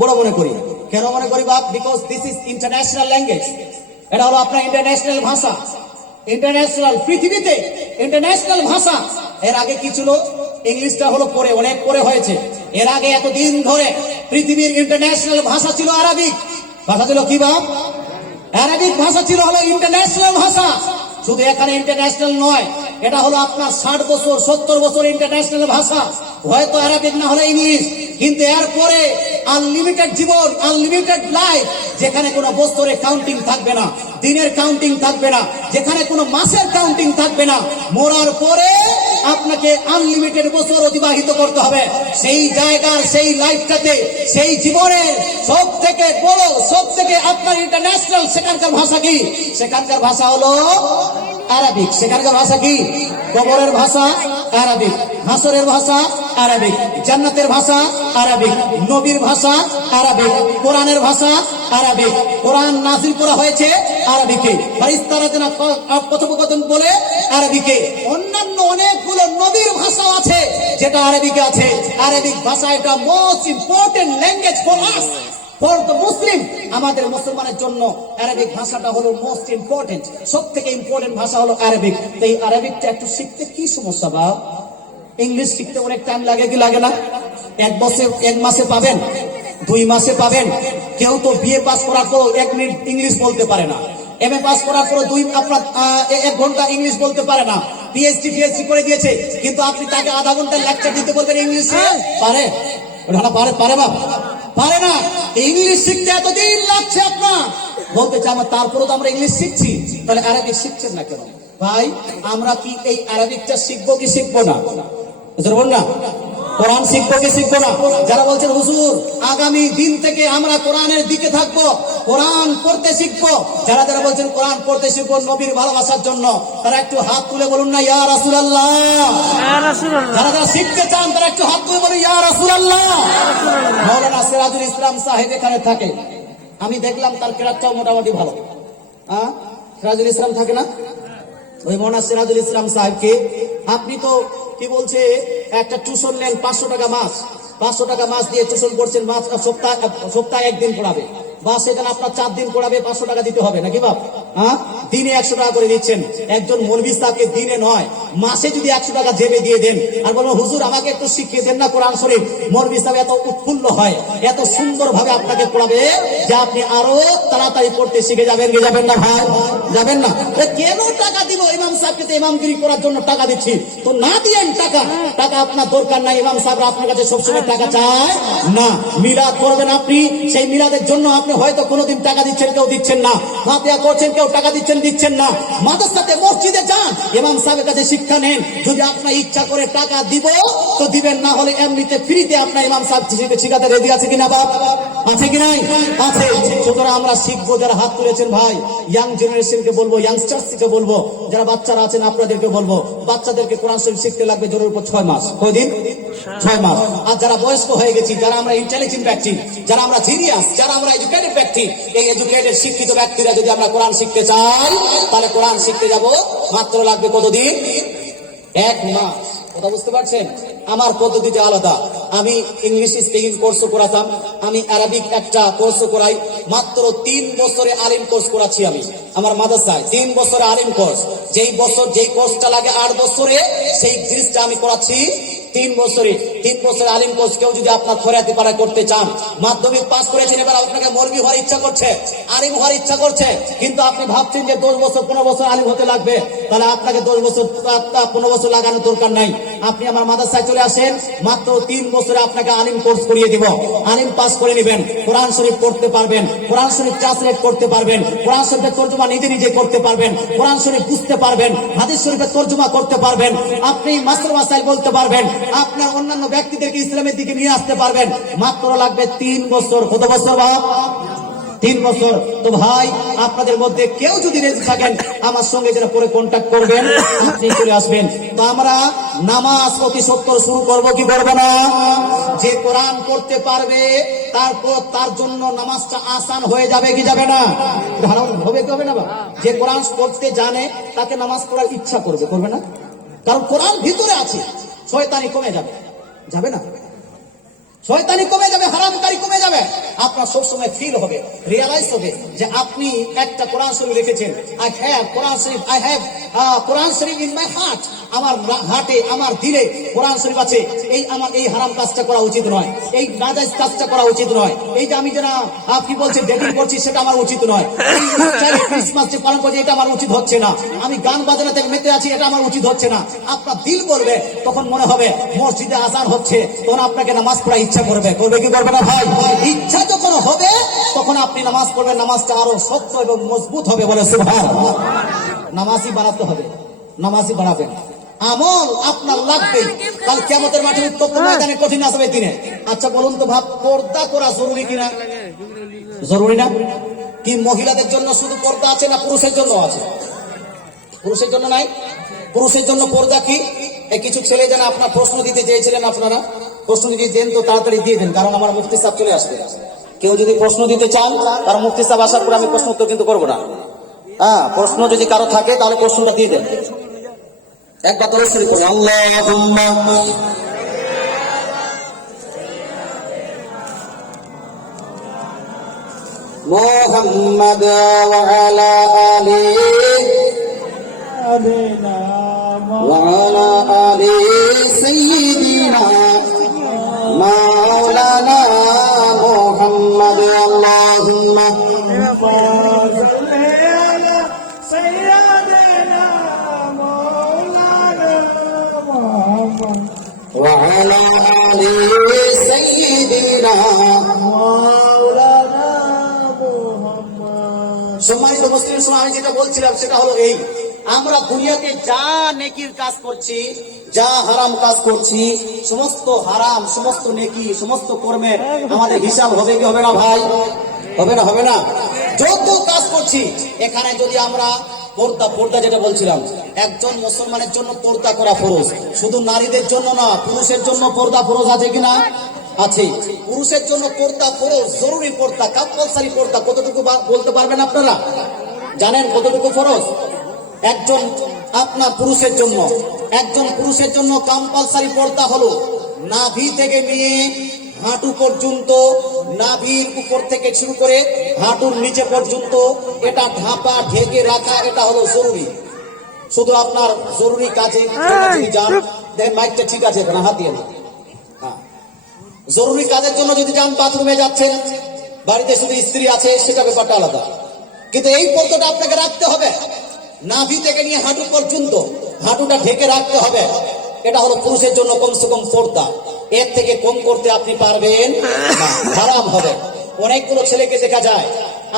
বড় মনে করি। কেন মনে করি বাপ? Because this is international language. এটা হলো আপনার ইন্টারন্যাশনাল ভাষা। ইন্টারন্যাশনাল, পৃথিবীতে ইন্টারন্যাশনাল ভাষা। এর আগে কি ছিল? ইংলিশটা হলো পরে, অনেক পরে হয়েছে। এর আগে এতদিন ধরে পৃথিবীর ইন্টারন্যাশনাল ভাষা ছিল আরবিক। ভাষা ছিল কি বাপ? আরবিক ভাষা ছিল, হলো ইন্টারন্যাশনাল ভাষা। শুধু এখানে ইন্টারন্যাশনাল নয়, এটা হলো আপনার 60 বছর 70 বছর ইন্টারন্যাশনাল ভাষা। হয়তো আরবিক না হলে ইংলিশ, কিন্তু এরপরে আনলিমিটেড জীবন, আনলিমিটেড লাইফ, যেখানে কোনো বছরের কাউন্টিং থাকবে না, দিনের কাউন্টিং থাকবে না, যেখানে কোনো মাসের কাউন্টিং থাকবে না। মরার পরে আপনাকে আনলিমিটেড বছর অতিবাহিত করতে হবে। সেই জায়গার, সেই লাইফটাতে, সেই জীবনের সব থেকে বড়, সব থেকে আপনার ইন্টারন্যাশনাল সেখানকার ভাষা কি? সেখানকার ভাষা হলো আরবিক। সেখানকার ভাষা কি? কবরের ভাষা আরবিক, হাসরের ভাষা আরবিক, জান্নাতের ভাষা আরবিক, নবীর ভাষা আরবিক, কোরআনের ভাষা আরবিক। কোরআন নাযিল করা হয়েছে আরবিকে, ফারিস্তারা কথোপকথন বলে আরবিকে। অন্যান্য অনেকগুলো নবীর ভাষা আছে যেটা আরবিকে আছে। আরবিক ভাষা এটা most important language for us, for the Muslim. আমাদের মুসলমানের জন্য আরবিক ভাষাটা হলো মোস্ট ইম্পর্টেন্ট, সব থেকে ইম্পর্টেন্ট ভাষা হলো আরবিক। এই আরবিকটা একটু শিখতে কি সমস্যা বা? ইংলিশ শিখতে অনেক টাইম লাগে কি লাগে না? 1 বছর 1 মাসে পাবেন, 2 মাসে পাবেন। কেউ তো বিএ পাস করার পর 1 মিনিট ইংলিশ বলতে পারে না, এমএ পাস করার পর 1 ঘন্টা ইংলিশ বলতে পারে না। পিএইচডি করে দিয়েছে, কিন্তু আপনি তাকে আধা ঘন্টা লেকচার দিতে বলবেন ইংলিশে, পারে? পারে বাপ? পারে না। ইংলিশ শিখতে এতদিন লাগছে আপনার। বলতে চাই আমার, তারপরেও তো আমরা ইংলিশ শিখছি, তাহলে আরবিক শিখছেন না কেন? ভাই আমরা কি এই আরবিকটা শিখবো কি শিখবো না? বলুন না, কোরআন শিখবো কি শিখবো না? যারা বলছেন হুজুর আগামী দিন থেকে আমরা কোরআনের দিকে থাকবো, কোরআন পড়তে শিখবো, যারা যারা বলছেন কোরআন পড়তে শিখবো নবীর ভালোবাসার জন্য, তারা একটু হাত তুলে বলুন না ইয়া রাসূলুল্লাহ। যারা যারা শিখতে চান তারা একটু হাত তুলে বলুন ইয়া রাসূলুল্লাহ। মাওলানা সিরাজুল ইসলাম সাহেব এখানে থাকে, আমি দেখলাম তার কেরাতটাও মোটামুটি ভালো। সিরাজুল ইসলাম থাকে না, ওই মাওলানা সিরাজুল ইসলাম সাহেবকে আপনি তো কি বলছে একটা টিউশন নেন 500 টাকা মাস, 500 টাকা মাস দিয়ে টিউশন করছেন, মাস সপ্তাহে একদিন পড়াবে, বা সেখানে আপনার 4 দিন পড়াবে, 500 টাকা দিতে হবে নাকি বাপ? দিনে 100 টাকা করে দিচ্ছেন। একজন মৌলভী সাহেবকে দিনে নয় মাসে যদি 100 টাকা জেবে দিয়ে দেন আর বলবো হুজুর আমাকে একটু শিখিয়ে দেন না কোরআন শরীফ, মৌলভী সাহেব এত উৎফুল্ল হয়, এত সুন্দর ভাবে আপনাকে পড়াবে যে আপনি আরো তাড়াতাড়ি পড়তে শিখে যাবেন। কি যাবেন না ভাই? যাবেন না? কেন টাকা দিব? ইমাম সাহেবকে তো ইমামগিরি করার জন্য টাকা দিচ্ছি, তো না দিয়েন টাকা। টাকা আপনার দরকার নাই, ইমাম সাহেব আপনার কাছে সবসময় টাকা চায় না। মিলাদ করবেন আপনি, সেই মিলাদের জন্য আপনি হয়তো কোনোদিন টাকা দিচ্ছেন, কেউ দিচ্ছেন না। ফাতিহা করছেন, কেউ টাকা দিচ্ছেন, দিচ্ছেন না। মাদ্রাসাতে মসজিদে যান, ইমাম সাহেবের কাছে শিক্ষা নেন। যদি আপনার ইচ্ছা করে টাকা দিব তো দিবেন, না হলে এমনিতে ফ্রিতে আপনার ইমাম সাহেব শিখাতে রেডি আছে কিনা বাপ? আছে কি নাই? আছে। সুতরাং আমরা শিখবো। যারা হাত তুলেছেন ভাই, ইয়াং জেনারেশনকে বলবো, ইয়াংস্টার্সকে বলবো, যারা বাচ্চারা আছেন আপনাদেরকে বলবো, বাচ্চাদেরকে কোরআন শরীফ শিখতে লাগবে জোরের উপর 6 মাস। কয়দিন? 6 মাস। আর যারা বয়স্ক হয়ে গেছি, যারা আমরা ইন্টেলিজেন্ট ব্যক্তি, যারা আমরা জিনিয়াস, যারা আমরা এডুকেটেড ব্যক্তি, এই এডুকেটেড শিক্ষিত ব্যক্তিরা যদি আমরা কোরআন শিখতে চাই তাহলে কোরআন শিখতে যাব, মাত্র লাগবে কতদিন? 1 মাস। কথা বুঝতে পারছেন? আমার পদ্ধতিতে আলাদা। আমি ইংলিশ স্পিকিং কোর্স করাতাম, আমি আরবিক একটা কোর্স করাই। মাত্র 3 বছরে আলিম কোর্স করাচ্ছি আমি আমার মাদ্রাসায়। 3 বছরে আলিম কোর্স। যেই কোর্সটা লাগে 8 বছরে, সেই জিনিসটা আমি করাচ্ছি 3 বছরে। 3 বছর আলিম কোর্স কেউ যদি আপনার খয়রাতি পাড়া করতে চান, মাধ্যমিক পাস করেছেন, এবার আপনাকে মৌলভী হওয়ার ইচ্ছা করছে, আলিম হওয়ার ইচ্ছা করছে, কিন্তু আপনি ভাবছেন যে 10 বছর 15 বছর আলিম হতে লাগবে, তাহলে আপনাকে 10 বছর 15 বছর লাগানোর দরকার নাই। আপনি আমার মাদ্রাসায় চলে আসেন, মাত্র 3 বছরে আপনাকে আলিম কোর্স করিয়ে দিব। আলিম পাস করে নেবেন, কোরআন শরীফ পড়তে পারবেন, কোরআন শরীফ ট্রান্সলেট করতে পারবেন, কোরআন শরীফের তর্জমা নিজে নিজে করতে পারবেন, কোরআন শরীফ বুঝতে পারবেন, হাদিস শরীফের তর্জমা করতে পারবেন, আপনি মাসের মাসাইল বলতে পারবেন, আপনার অন্যান্য ব্যক্তিদেরকে ইসলামের দিকে নিয়ে আসতে পারবেন। মাত্র লাগবে 3 বছর। কত বছর বাপ? 3 বছর। তো ভাই আপনাদের মধ্যে কেউ যদি রেজি থাকেন আমার সঙ্গে যারা পরে কন্ট্যাক্ট করবেন, আপনি চলে আসবেন। তো আমরা নামাজ অতি সত্তর শুরু করবো কি করবো না? যে কোরআন পড়তে পারবে তারপর তার জন্য নামাজটা আসান হয়ে যাবে কি যাবে না? ধারণ হবে কি হবে না? যে কোরআন পড়তে জানে তাকে নামাজ পড়ার ইচ্ছা করবে, করবে না? কারণ কোরআন ভিতরে আছে। শয়তানি কমে যাবে, যাবে না? শয়তানি কমে যাবে, হারামকারী কমে যাবে। আপনার সবসময় ফিল হবে, রিয়ালাইজ হবে যে আপনি একটা কোরআন শরীফ রেখেছেন। I have Quran Sharif, I have Quran Sharif in my heart. আমার হার্টে, আমার দিলে কোরআন শরীফ আছে। এই আমার এই হারাম কাজটা করা উচিত নয়, এই নাজায়েজ কাজটা করা উচিত নয়, এই যে আমি যেটা আপনি বলছেন ডেটিং করছি সেটা আমার উচিত নয়, এই ক্রিসমাস যে পালন করছি এটা আমার উচিত হচ্ছে না, আমি গান বাজনাতে মেতে আছি এটা আমার উচিত হচ্ছে না। আপনার দিল বলবে, তখন মনে হবে মসজিদে আযান হচ্ছে, তখন আপনাকে নামাজ পড়া ইচ্ছা করবে, করবে কি করবে না ভাই? ইচ্ছা যখন হবে তখন আপনি নামাজ পড়বেন, নামাজটা আরো শক্ত এবং মজবুত হবে। বলে সুবহানাল্লাহ। নামাজই বাড়াতে হবে, নামাজই বাড়াবেন। আমল আপনার লাগবে, কাল কিয়ামতের মাঠে উত্তপ্ত ময়দানে কঠিন আসবে দিনে। আচ্ছা বলুন তো ভাব, পর্দা করা জরুরি কিনা? জরুরি না? কি মহিলাদের জন্য শুধু পর্দা আছে না পুরুষের জন্য আছে? পুরুষের জন্য নাই? পুরুষের জন্য পর্দা কি? এই কিছু ছেলে যেন আপনার প্রশ্ন দিতে চেয়েছিলেন, আপনারা প্রশ্ন যদি দেন তো তাড়াতাড়ি দিয়ে দেন, কারণ আমার মুফতি সাহেব চলে আসবে। কেউ যদি প্রশ্ন দিতে চান, কারণ মুফতি সাহেব আসার পর আমি প্রশ্ন উত্তর কিন্তু করবো না। প্রশ্ন যদি কারো থাকে তাহলে প্রশ্নটা দিয়ে দেন। একবার তো শুরু করি, আল্লাহুম্মা মুহাম্মাদ ওয়া আলা আলি সাইয়্যিদিনা মাওলানা মুহাম্মাদ। আল্লাহুম্মা وعلى آل سيدنا مولانا محمد। সম্মানিত মুসলিম, আমি যেটা বলছিলাম সেটা হলো এই আমরা দুনিয়াতে যা নেকির কাজ করছি, যা হারাম কাজ করছি, সমস্ত হারাম, সমস্ত নেকি, সমস্ত কর্মের আমাদের হিসাব হবে কি হবে না ভাই? হবে না? হবে না? যত কাজ করছি এখানে যদি আমরা পর্দা যেটা বলছিলাম, একজন মুসলমানের জন্য পর্দা করা ফরজ, শুধু নারীদের জন্য না, পুরুষের জন্য পর্দা ফরজ আছে কিনা? আছে। পুরুষের জন্য পর্দা ফরজ, জরুরি পর্দা, কম্পালসারি পর্দা। কতটুকু বলতে পারবেন আপনারা? জানেন কতটুকু ফরজ? একজন আপনার পুরুষের জন্য কম্পালসারি পর্দা হলো নাভি থেকে নিয়ে হাঁটু পর্যন্ত, নাভির উপর থেকে শুরু করে হাঁটুর নিচে পর্যন্ত এটা ঢাকা ঢেকে রাখা, এটা হলো জরুরি। শুধু আপনার জরুরি কাজে যদি যান, দেখেন মাইকটা ঠিক আছে, এখানে হাত দিয়ে না। হ্যাঁ, জরুরি কাজের জন্য যদি যান, বাথরুমে যাচ্ছেন, বাড়িতে শুধু স্ত্রী আছে, সেটা ব্যাপারটা আলাদা। কিন্তু এই পর্দাটা আপনাকে রাখতে হবে, নাভি থেকে নিয়ে হাঁটু পর্যন্ত হাঁটুটা ঢেকে রাখতে হবে। এটা হলো পুরুষের জন্য কমসে কম পর্দা। এর থেকে কম করতে আপনি পারবেন না, হারাম হবে। অনেকগুলো ছেলেকে দেখা যায়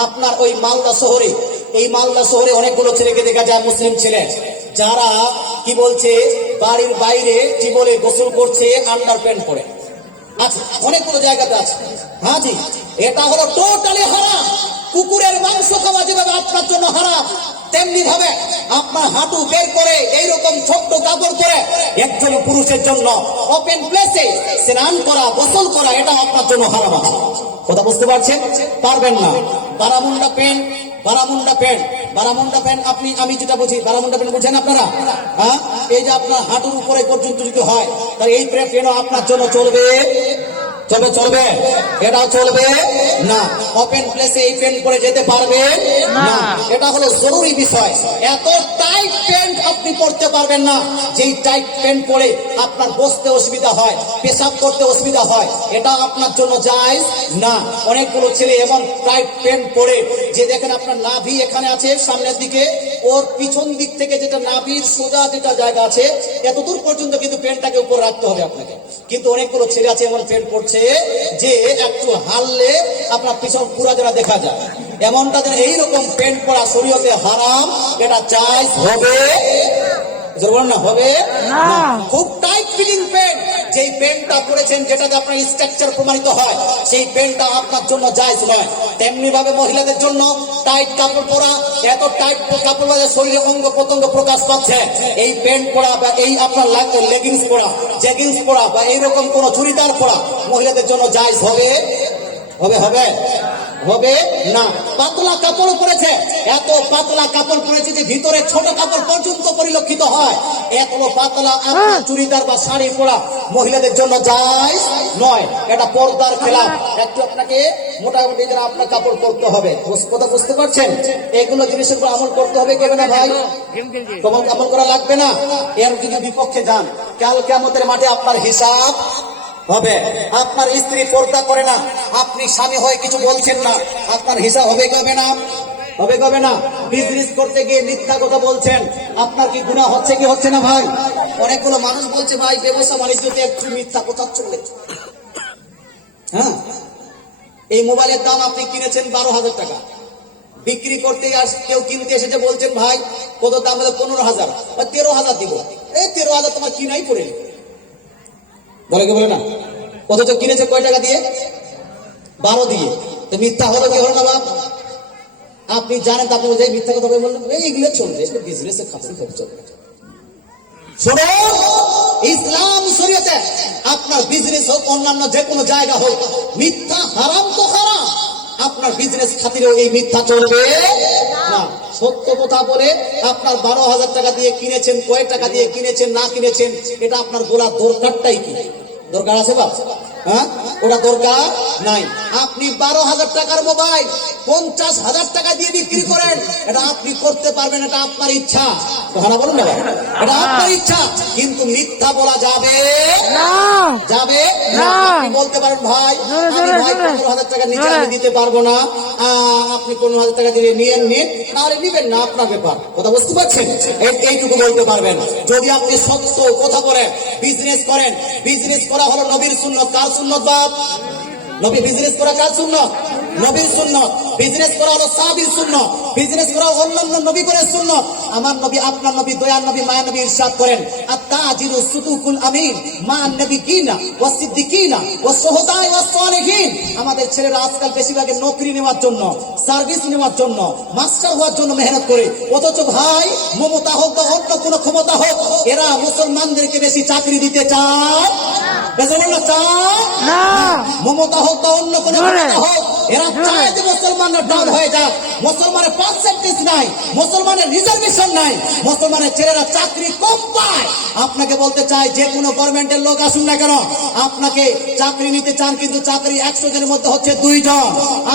আপনার ওই মালদা শহরে, এই মালদা শহরে অনেকগুলো ছেলেকে দেখা যায়, মুসলিম ছেলে, যারা কি বলছে বাড়ির বাইরে টিবলে গোসল করছে আন্ডার প্যান্ট পরে আছে, অনেকগুলো জায়গাতে আছে। হ্যাঁ জি, এটা হলো টোটালি হারাম। কুকুরের মাংস খাওয়া যেভাবে আপনার জন্য হারাম, তেমনি ভাবে আপনার হাঁটু বের করে এইরকম ছোট্ট কাপড় পরে একজন পুরুষের জন্য ওপেন প্লেসে স্নান করা, গোসল করা, এটা আপনার জন্য হারাম। কথা বুঝতে পারছেন? পারবেন না। বারামুন্ডা প্যান্ট আপনি, আমি যেটা বুঝি, বারামুন্ডা প্যান্ট বুঝছেন আপনারা? হ্যাঁ, এই যে আপনার হাঁটুর উপরে পর্যন্ত যদি হয়, তাহলে এই প্যান্টও আপনার জন্য চলবে? চলবে? এটা চলবে না। ওপেন প্লেসে এই প্যান্ট পরে যেতে পারবে না, এটা হলো জরুরি বিষয়। এত টাইট প্যান্ট আপনি পরতে পারবেন না, যেই টাইট প্যান্ট পরে আপনার বসতে অসুবিধা হয়, পেশাব করতে অসুবিধা হয়, এটা আপনার জন্য জায়েজ না। অনেকগুলো ছেলে এমন টাইট প্যান্ট পরে, যে দেখেন আপনার নাভি এখানে আছে সামনের দিকে, ওর পিছন দিক থেকে যেটা নাভির সোজা যেটা জায়গা আছে, এতদূর পর্যন্ত কিন্তু প্যান্টটাকে উপর রাখতে হবে আপনাকে। কিন্তু অনেকগুলো ছেলে আছে এমন প্যান্ট পরছে যে একটু হারলে আপনার পিছন পুরা যারা দেখা যায়, এমনটা যেন এইরকম প্যান্ট পরা শরীয়তে হারাম। এটা জায়েজ হবে না? হবে না। খুব টাইট ফিটিং প্যান্ট, যেই প্যান্টটা পরেছেন, যেটাতে আপনার স্ট্রাকচার প্রমাণিত হয়, সেই প্যান্টটা আপনার জন্য জায়েজ নয়। তেমনি ভাবে মহিলাদের জন্য টাইট কাপড় পরা, এত টাইট কাপড় পরা শরীরে অঙ্গ প্রত্যঙ্গ প্রকাশ পাচ্ছে, এই প্যান্ট পরা বা এই আপনার লেগিংস পরা, জেগিংস পরা বা এইরকম কোন চুড়িদার পরা মহিলাদের জন্য জায়েজ হবে না। পাতলা কাপড় পরেছে, এত পাতলা কাপড় পরেছে যে ভিতরে ছোট কাপড় পর্যন্ত পরিলক্ষিত হয়, এত পাতলা আপনার চুড়িদার বা শাড়ি পরা মহিলাদের জন্য জায়েজ নয়। এটা পর্দার খেলাফ। একটু আপনাকে মোটামুটি যারা আপনার কাপড় পরতে হবে, কথা বুঝতে পারছেন? এগুলো জিনিসের উপর আমল করতে হবে, কেন না ভাই? আমল করা লাগবে না। এর যদি বিপক্ষে যান, কাল কিয়ামতের মাঠে আপনার হিসাব হবে। আপনার স্ত্রী পর্দা করে না, আপনি স্বামী হয়ে কিছু বলছেন না, আপনার হিসাব হবে কবে না? বিজনেস করতে গিয়ে মিথ্যা কথা বলছেন, আপনার কি গুনাহ হচ্ছে কি হচ্ছে না ভাই? অনেকগুলো মানুষ বলছে ভাই ব্যবসা বাণিজ্যতে একটু মিথ্যা কথা চলে। হ্যাঁ, এই মোবাইলের দাম আপনি কিনেছেন 12,000 টাকা, বিক্রি করতে কেউ কিনতে এসেছে, বলছেন ভাই কত দাম? 15,000 বা 13,000 দিব। এই 13,000 তোমার কিনাই পড়ে বলে না, অথচ কিনেছে কয় টাকা দিয়ে? 12 দিয়ে। তো মিথ্যা হলো কি হলো না বাপ? আপনি জানেন, আপনি বলছেন মিথ্যা কথা বললেন, এইগুলো চলবে, বিজনেসের খাতির চলবে। শোনো, ইসলাম শরীয়তে আপনার বিজনেস হোক, অন্যান্য যে কোনো জায়গা হোক, মিথ্যা হারাম তো হারাম। আপনার বিজনেস খাতিরেও এই মিথ্যা চলবে না। সত্য কথা বলে আপনার 12,000 টাকা দিয়ে কিনেছেন, কয় টাকা দিয়ে কিনেছেন না কিনেছেন, এটা আপনার বলার দরকারটাই কি? দরকার আছে বাপ? হ্যাঁ, ওটা দরকার নাই। আপনি 12,000 টাকার মোবাইল 50,000 টাকা দিয়ে বিক্রি করেন, এটা আপনি করতে পারবেন, এটা আপনার ইচ্ছা। কথা বলুন না, এটা আপনার ইচ্ছা। কিন্তু মিথ্যা বলা যাবে না। আপনি বলতে পারেন ভাই, আমি ভাই 15,000 টাকা নিচে আমি দিতে পারবো না, আপনি 15,000 টাকা দিয়ে নিন, তাহলে নিবেন না, আপনার ব্যাপার। কথা বুঝতে পারছেন? এইটুকু বলতে পারবেন। যদি আপনি সত্য কথা বলেন, বিজনেস করেন, বিজনেস করা হলো নবীর সুন্নত। কার সুন্নত বাপ? নবী বিজনেস করা কাজ সুন্নাত, নবীর সুন্নাত। বিজনেস করা হলো সাহাবীর সুন্নাত, বিজনেস করা অন্যান্য নবী করে সুন্নাত। আমার নবী, আপনার নবী, দয়ার নবী, মায়া নবী ইরশাদ করেন, আত-তাজিরু সুদুকুল আমিন মা নবিয়িনা ওয়াস সিদ্দিকিনা ওয়াস শুহাদা'i ওয়াস সালিহিন। আমাদের ছেলেরা আজকাল বেশিরভাগ নকরি নেওয়ার জন্য, সার্ভিস নেওয়ার জন্য, মাস্টার হওয়ার জন্য মেহনত করে, অথচ ভাই মমতা হোক বা অন্য কোনো ক্ষমতা হোক, এরা মুসলমানদেরকে বেশি চাকরি দিতে চায় বেজবল্লা চায় না। মমতা হোক বা অন্য কোনো ক্ষমতা হোক, এরা চায় যে মুসলমানরা ডাউন হয়ে যাক। মুসলমানের পার্সেন্টেজ নাই, মুসলমানের রিজার্ভেশন নাই, মুসলমানের ছেলেরা চাকরি কম পায়। আপনাকে বলতে চাই, যে কোনো গভর্নমেন্টের লোক আসুন না কেন, আপনাকে চাকরি নিতে চান, কিন্তু চাকরি 100 জনের মধ্যে হচ্ছে 2 জন।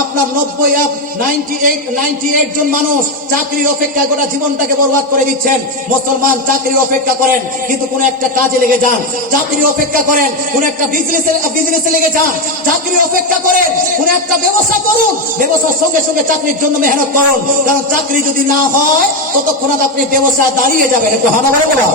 আপনার 98 জন মানুষ চাকরির অপেক্ষায় গোটা জীবনটাকে বরবাদ করে দিচ্ছেন। মুসলমান চাকরির অপেক্ষা করেন, কিন্তু কোন একটা কাজে লেগে যান। চাকরির অপেক্ষা করেন, কোন একটা বিজনেসে লেগে যান। চাকরির অপেক্ষা করেন, কোন একটা ব্যবসা করুন। ব্যবসার সঙ্গে সঙ্গে চাকরির জন্য মেহনত করুন, কারণ চাকরি যদি না হয় ততক্ষণ আপনি ব্যবসায় দাঁড়িয়ে যাবেন। একটু হানা বলে বলো,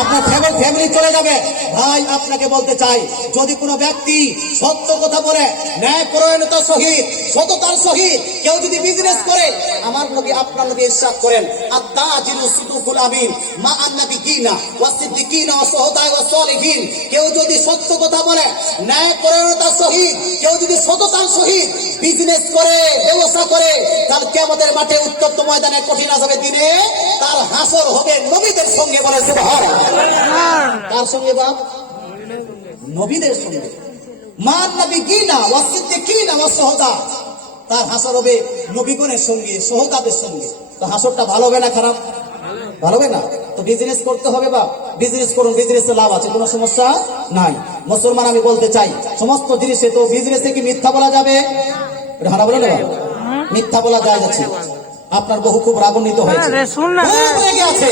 আপনার ফ্যামিলি চলে যাবে। ভাই আপনাকে বলতে চাই, যদি কোনো ব্যক্তি সত্য কথা বলে, ন্যায় পরায়ণতার সহিত, সততার সহিত কেউ যদি বিজনেস করে, আমার নবী, আপনার নবী ইরশাদ করেন, আত-তাজিরু সুদুকুল আমিন মা আন-নাবিয়িনা ওয়াস সিদ্দিকিনা ওয়াস শুহাদা'i ওয়াস সালিহিন। কেউ যদি সত্য কথা বলে, ন্যায় পরায়ণতার সহিত, কেউ যদি সততার সহিত বিজনেস করে, ব্যবসা করে, কাল কিয়ামতের মাঠে উত্তপ্ত ময়দানে কঠিন আযাবের দিনে তার হাসর হবে নবীদের সঙ্গে। বলে সুবহানাল্লাহ। কার সঙ্গে বাপ? নবীদের সঙ্গে। মান নবিয়িনা ওয়াস সিদ্দিকিনা ওয়াস শুহাদা, তার হাসর হবে নবীগণের সঙ্গে, শুহাদাদের সঙ্গে। তো হাসরটা ভালো হবে না খারাপ? ভালো হবে না। তো বিজনেস করতে হবে বাপ, বিজনেস করুন, বিজনেসে লাভ আছে, কোনো সমস্যা নাই। মুসলমান আমি বলতে চাই, সমস্ত জিনিসে তো বিজনেসে কি মিথ্যা বলা যাবে? এটা হানা বলে না, মিথ্যা বলা যায় যাচ্ছে। আপনার বহু খুব রাগান্বিত হয়েছে, খুব রেগে আছে।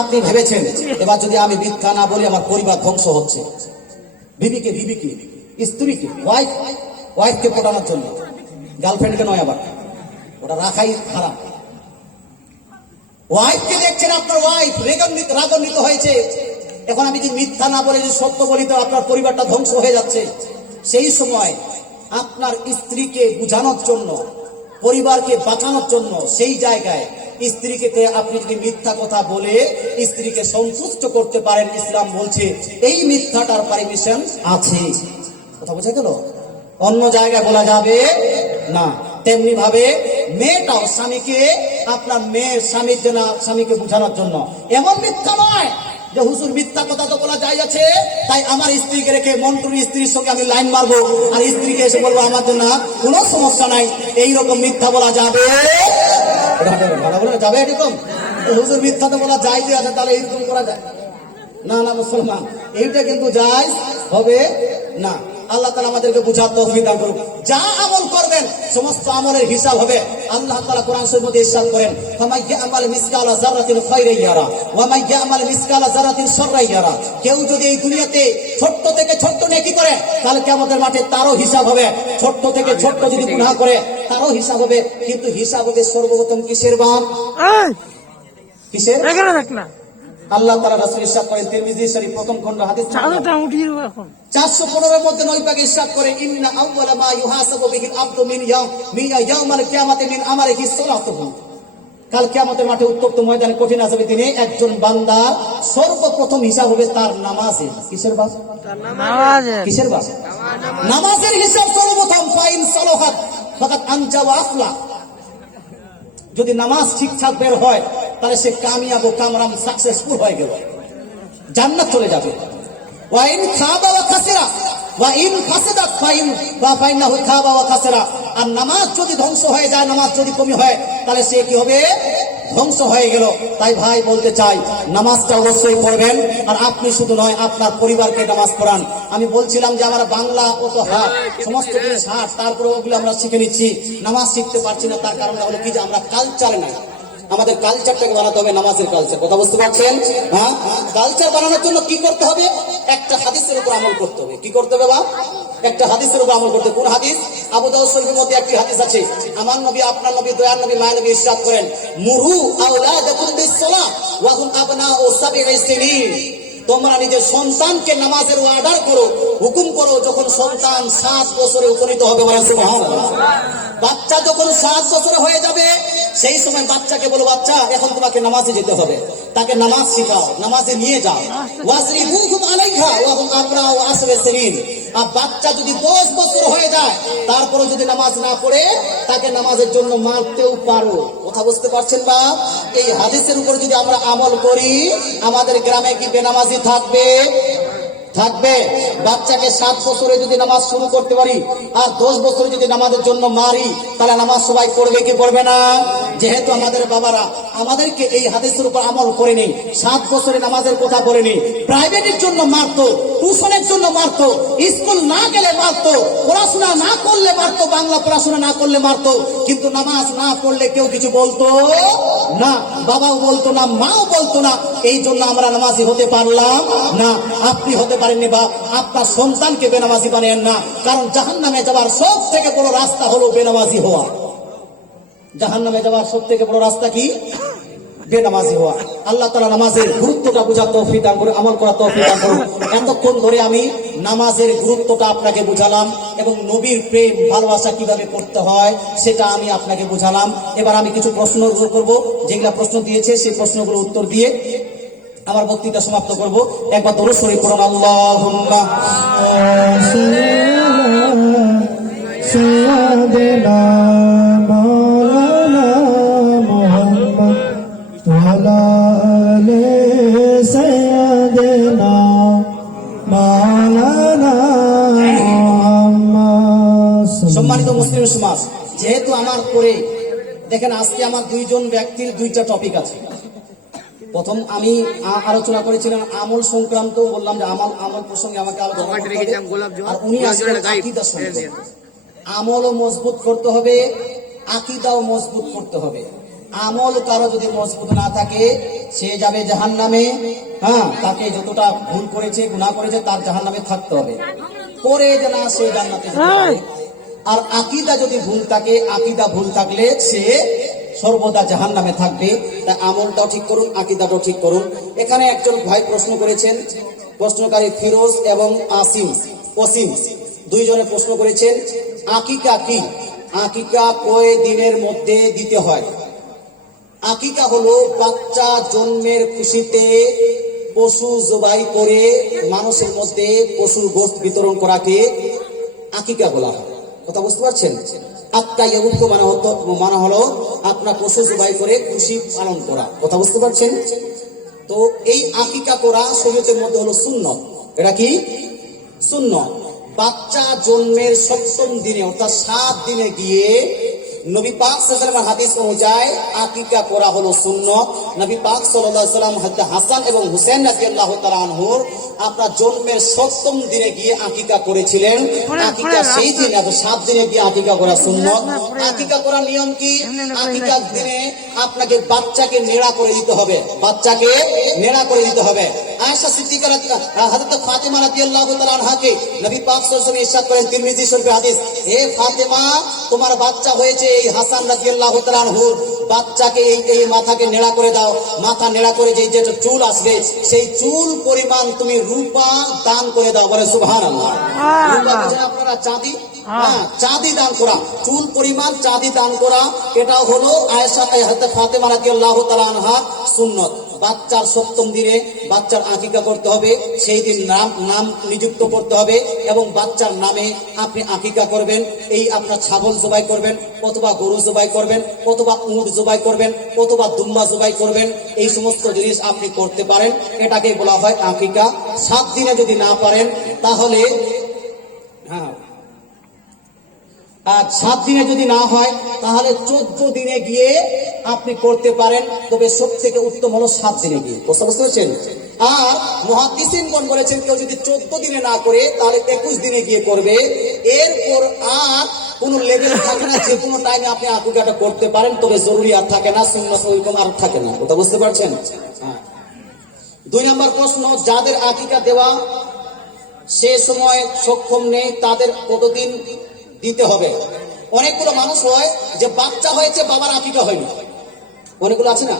আপনি ভেবেছেন এবার যদি আমি মিথ্যা না বলি আমার পরিবার ধ্বংস হচ্ছে। বিবিকে, স্ত্রীকে, ওয়াইফকে পটানোর জন্য, গার্লফ্রেন্ডকে নয়, আবার ওটা রাখাই খারাপ। ওয়াইফকে দেখছেন, আপনার ওয়াইফ রাগান্বিত হয়েছে। এখন আমি যদি মিথ্যা না বলে যদি সত্য বলি, তো আপনার পরিবারটা ধ্বংস হয়ে যাচ্ছে। সেই সময় আপনার স্ত্রীকে বুঝানোর জন্য, পরিবারকে বাঁচানোর জন্য, সেই জায়গায় স্ত্রীকে আপনি যদি মিথ্যা কথা বলে স্ত্রীকে সন্তুষ্ট করতে পারেন, ইসলাম বলছে এই মিথ্যাটার পারমিশন আছে। কথা বোঝা গেল? অন্য জায়গায় বলা যাবে না। তেমনি ভাবে মেয়েটাও স্বামীকে, আপনার মেয়ের স্বামীকে বুঝানোর জন্য, এমন মিথ্যা নয় যে হুজুর মিথ্যা কথা তো বলা যায় আছে, তাই আমার স্ত্রীকে রেখে মন্টুর স্ত্রীর সঙ্গে আমি লাইন মারবো, আর স্ত্রীকে এসে বলবো আমাদের না কোনো সমস্যা নাই, এইরকম মিথ্যা বলা যাবে? যাবে এরকম? হুজুর মিথ্যা তো বলা যায় যে আছে, তাহলে এইরকম করা যায় না? না মুসলমান, এইটা কিন্তু জায়েজ হবে না। আল্লাহ তাআলা আমাদেরকে বুঝার তৌফিক দান করুন। যা আমল করবেন সমস্ত আমলের হিসাব হবে। আল্লাহ তাআলা কোরআন শরীফের মধ্যে ইরশাদ করেন, ফামাই ইয়ামাল মিসকালা যারাতিন খায়রান ইয়ারা ওয়া মাই ইয়ামাল মিসকালা যারাতিন শাররান ইয়ারা। কেউ যদি এই দুনিয়াতে ছোট্ট থেকে ছোট্ট নেকি করে, তাহলে কিয়ামতের মাঠে তারও হিসাব হবে। ছোট্ট থেকে ছোট্ট যদি গুনাহ করে, তারও হিসাব হবে। কিন্তু হিসাব হবে সর্বপ্রথম কিসের বাপ? কিসের? আল্লাহ তাআলা রাসূল ইরশাদ করেন, তিরমিজি শরীফ প্রথম খণ্ড হাদিস 415 এর মধ্যে নবী পাক ইরশাদ করেন, ইন্না আউওয়ালা মা ইউহাসাবু বিহিল আবদু মিন ইয়াউমাল কিয়ামাতি মিন আমালিহি সালাতুহু। কাল কিয়ামতের মাঠে উত্তপ্ত ময়দানে কঠিন আযাবের দিনে একজন বান্দার সর্বপ্রথম হিসাব হবে তার নামাজের। কিসের বাপ? নামাজের। কিসের বাপ? নামাজের হিসাব সর্বপ্রথম। ফাইন সালাহাত ফাকাত আনজা ওয়া আফলা। যদি নামাজ ঠিকঠাক বের হয়, তাহলে সে কামিয়াব ও কামরাম, সাকসেসফুল হয়ে গেল, জান্নাত চলে যাবে। ওয়া ইন খাবা ওয়া খাসিরা ওয়া ইন ফাসাদাত ফাইনাহু খাবা ওয়া খাসিরা। আর নামাজ যদি ধ্বংস হয়ে যায়, নামাজ যদি কমি হয়, তাহলে সে কি হবে? ধ্বংস হয়ে গেল। তাই ভাই বলতে চাই, নামাজটা অবশ্যই পড়বেন। আর আপনি শুধু নয়, আপনার পরিবারকে নামাজ পড়ান। আমি বলছিলাম যে আমরা বাংলা অত হাট, সমস্ত জিনিস হাট, তারপরে ওগুলো আমরা শিখে নিচ্ছি, নামাজ শিখতে পারছি না। তার কারণে হলো কি যে আমরা কালচারে নাই। আমাদের কালচারটাকে বানাতে হবে, নামাজের কালচার। কথা বুঝতে পারছেন? হ্যাঁ, কালচার বানানোর জন্য কি করতে হবে? একটা হাদিসের উপর আমল করতে হবে। কি করতে হবে বাপ? একটা হাদিসের উপর আমল করতে। কোন হাদিস? আবু দাউদ শরীফের মধ্যে একটি হাদিস আছে। আমার নবী, আপনার নবী, দয়ার নবী, মায়া নবী ইরশাদ করেন, মুরু আওলাদাকুম বিস-সালাহ ওয়া হুম আবনাউ 7 সিনিন। তোমরা নিজের সন্তানকে নামাজের অর্ডার করো, হুকুম করো, যখন সন্তান 7 বছরে উপনীত হবে। বলেন সুবহানাল্লাহ। বাচ্চা যখন 7 বছরে হয়ে যাবে, সেই সময় বাচ্চাকে বলো, বাচ্চা এখন তোমাকে নামাজে যেতে হবে, তাকে নামাজ শেখাও, নামাজে নিয়ে যাও। ওয়াজরিবুহুম আলাইহা ওয়া হুম আবরাউ আসবে সিনিন। আর বাচ্চা যদি 10 বছর হয়ে যায়, তারপরে যদি নামাজ না পড়ে, তাকে নামাজের জন্য মারতেও পারো। কথা বুঝতে পারছেন বা? এই হাদিসের উপর যদি আমরা আমল করি, আমাদের গ্রামে কি বেনামাজি থাকবে? থাকবে। বাচ্চাকে 7 বছরে যদি নামাজ শুরু করতে পারি, আর 10 বছরে যদি নামাজের জন্য মারি, তাহলে নামাজ সবাই পড়বে কি পড়বে না? যেহেতু আমাদের বাবারা আমাদেরকে এই হাদিসের উপর আমল করেনি, 7 বছরে নামাজের কথা বলেনি, প্রাইভেটের জন্য মারতো, টিউশনের জন্য মারতো, স্কুল না গেলে মারতো, পড়াশোনা না করলে মারতো, বাংলা পড়াশোনা না করলে মারতো, কিন্তু নামাজ না পড়লে কেউ কিছু বলতো না, বাবাও বলতো না, মাও বলতো না। এই জন্য আমরা নামাজি হতে পারলাম না। আপনি হতে পারেননি, বা আপনার সন্তানকে বেনামাজি বানায়েন না, কারণ জাহান্নামে যাওয়ার সব থেকে বড় রাস্তা হলো বেনামাজি হওয়া। জাহান্নামে যাওয়ার সব থেকে বড় রাস্তা কি? বেনামাজি হওয়া। আল্লাহ তাআলা নামাজের গুরুত্বটা বোঝার তৌফিক দান করুন, আমল করার তৌফিক দান করুন। এতক্ষণ ধরে আমি নামাজের গুরুত্বটা আপনাকে বুঝালাম, এবং নবীর প্রেম ভালোবাসা কিভাবে করতে হয় সেটা আমি আপনাকে বুঝালাম। এবার আমি কিছু প্রশ্ন করব, যেগুলা প্রশ্ন দিয়েছে সেই প্রশ্নগুলো উত্তর দিয়ে আমার বক্তৃতা সমাপ্ত করব। একবার দরুদ শরীফ পড়ুন। আল্লাহুম্মা সাইয়্যিদিনা মাওলানা মুহাম্মদ ওয়া আলা আলি সাইয়্যিদিনা মাওলানা মুহাম্মদ। সম্মানিত মুসলিম সমাজ, যেহেতু আমার পরে দেখেন আজকে আমার 2 জন ব্যক্তির 2টা টপিক আছে। প্রথম আমি আলোচনা করেছিলাম আমল সংক্রান্ত, বললাম যে আমল প্রসঙ্গে আমাকে আলোচনা করতে হবে, আর উনি আসলে আকীদা সংক্রান্ত। আমলও মজবুত করতে হবে, আকীদাও মজবুত করতে হবে। আমল কারো যদি মজবুত না থাকে, সে যাবে জাহান্নামে। হ্যাঁ, তাকে যতটা ভুল করেছে, গুনাহ করেছে, তার জাহান্নামে থাকতে হবে, পরে যে না সে জান্নাতে যেতে পারে। আর আকীদা যদি ভুল থাকে, আকীদা ভুল থাকলে সে সর্বদা জাহান্নামে থাকবে। তা আমলটাও ঠিক করুন, আকীদাটাও ঠিক করুন। এখানে একজন ভাই প্রশ্ন করেছেন, প্রশ্নকারী ফিরোজ এবং ওসিম 2 জনে প্রশ্ন করেছেন, আকিকা কি? আকিকা কয় দিনের মধ্যে দিতে হয়? আকিকা হলো বাচ্চা জন্মের খুশিতে পশু জবাই করে মানুষের মধ্যে পশুর গোশত বিতরণ করাকে আকিকা বলা হয়। কথা বুঝতে পারছেন? আক্কা ইয়াউকু মানে হলো আপনার পশু জবাই করে খুশি পালন করা। কথা বুঝতে পারছেন? তো এই আকিকা করা শরীয়তের মধ্যে হলো সুন্নত। এটা কি? সুন্নত। বাচ্চা জন্মের 7ম দিনে অর্থাৎ 7 দিনে গিয়ে নবী পাক সাল্লাল্লাহু আলাইহি ওয়াসাল্লামের হাদিস অনুযায়ী আকিকা করা হলো সুন্নত। নবী পাক সাল্লাল্লাহু আলাইহি ওয়াসাল্লাম হযরত হাসান এবং হুসাইন রাদিয়াল্লাহু তাআলা আনহুর আপনার জন্মের 7ম দিনে গিয়ে আকিকা করেছিলেন। আকিকা সেই দিন 7 দিনে গিয়ে আকিকা করা সুন্নত। আকিকা করার নিয়ম কি? আকিকার দিনে আপনাকে বাচ্চাকে নেড়া করে দিতে হবে, বাচ্চাকে নেড়া করে দিতে হবে। আয়েশা সিদ্দিকা হযরত ফাতেমা রাদিয়াল্লাহু তাআলা আনহাকে নবী পাক সাল্লাল্লাহু আলাইহি ওয়াসাল্লাম ইরশাদ করেন তিরমিজি শরীফের হাদিস, হে ফাতেমা, তোমার বাচ্চা হয়েছে, এই হাসান রাদিয়াল্লাহু তাআলা আনহুর বাচ্চাকে এই মাথাকে নেড়া করে দাও। মাথা নেড়া করে যেটা চুল আসবে, সেই চুল পরিমাণ তুমি রূপা দান করে দাও। বলে সুবহানাল্লাহ। রূপা বুঝেন আপনারা? চাঁদি। হ্যাঁ, চাঁদি দান করা, চুল পরিমাণ চাঁদি দান করা, এটা হলো আয়েশা হযরত ফাতেমা রাদিয়াল্লাহু তাআলা আনহা সুন্নত। বাচ্চার 7ম দিনে বাচ্চার আকিকা করতে হবে, সেই দিন নাম নিযুক্ত করতে হবে, এবং বাচ্চার নামে আপনি আকিকা করবেন। এই আপনার ছাগল জবাই করবেন, অথবা গরু জবাই করবেন, অথবা উট জবাই করবেন, অথবা দুম্বা জবাই করবেন। এই সমস্ত জিনিস আপনি করতে পারেন, এটাকে বলা হয় আকিকা। 7 দিনে যদি না পারেন তাহলে আর 7 দিনে যদি না হয় তাহলে 14 দিনে গিয়ে আপনি করতে পারেন। তবে সব থেকে উত্তম হলো 7 দিনে গিয়ে। বুঝতে পারছেন? আর মুহাদ্দিসিনগণ বলেছেন কেউ যদি 14 দিনে না করে তাহলে 21 দিনে গিয়ে করবে। এরপর আর কোন লেভেল থাকে না, যে কোনো টাইমে আপনি আকিকাটা করতে পারেন, তবে জরুরি আর থাকে না, সুন্নাত ওইরকম আর থাকে না। কথা বুঝতে পারছেন? 2 নম্বর প্রশ্ন, যাদের আকিকা দেওয়া সে সময় সক্ষম নেই তাদের কতদিন দিতে হবে? অনেকগুলো মানুষ হয় যে বাচ্চা হয়েছে, বাবার আকিকা হয়নি। অনেকগুলো আছে না?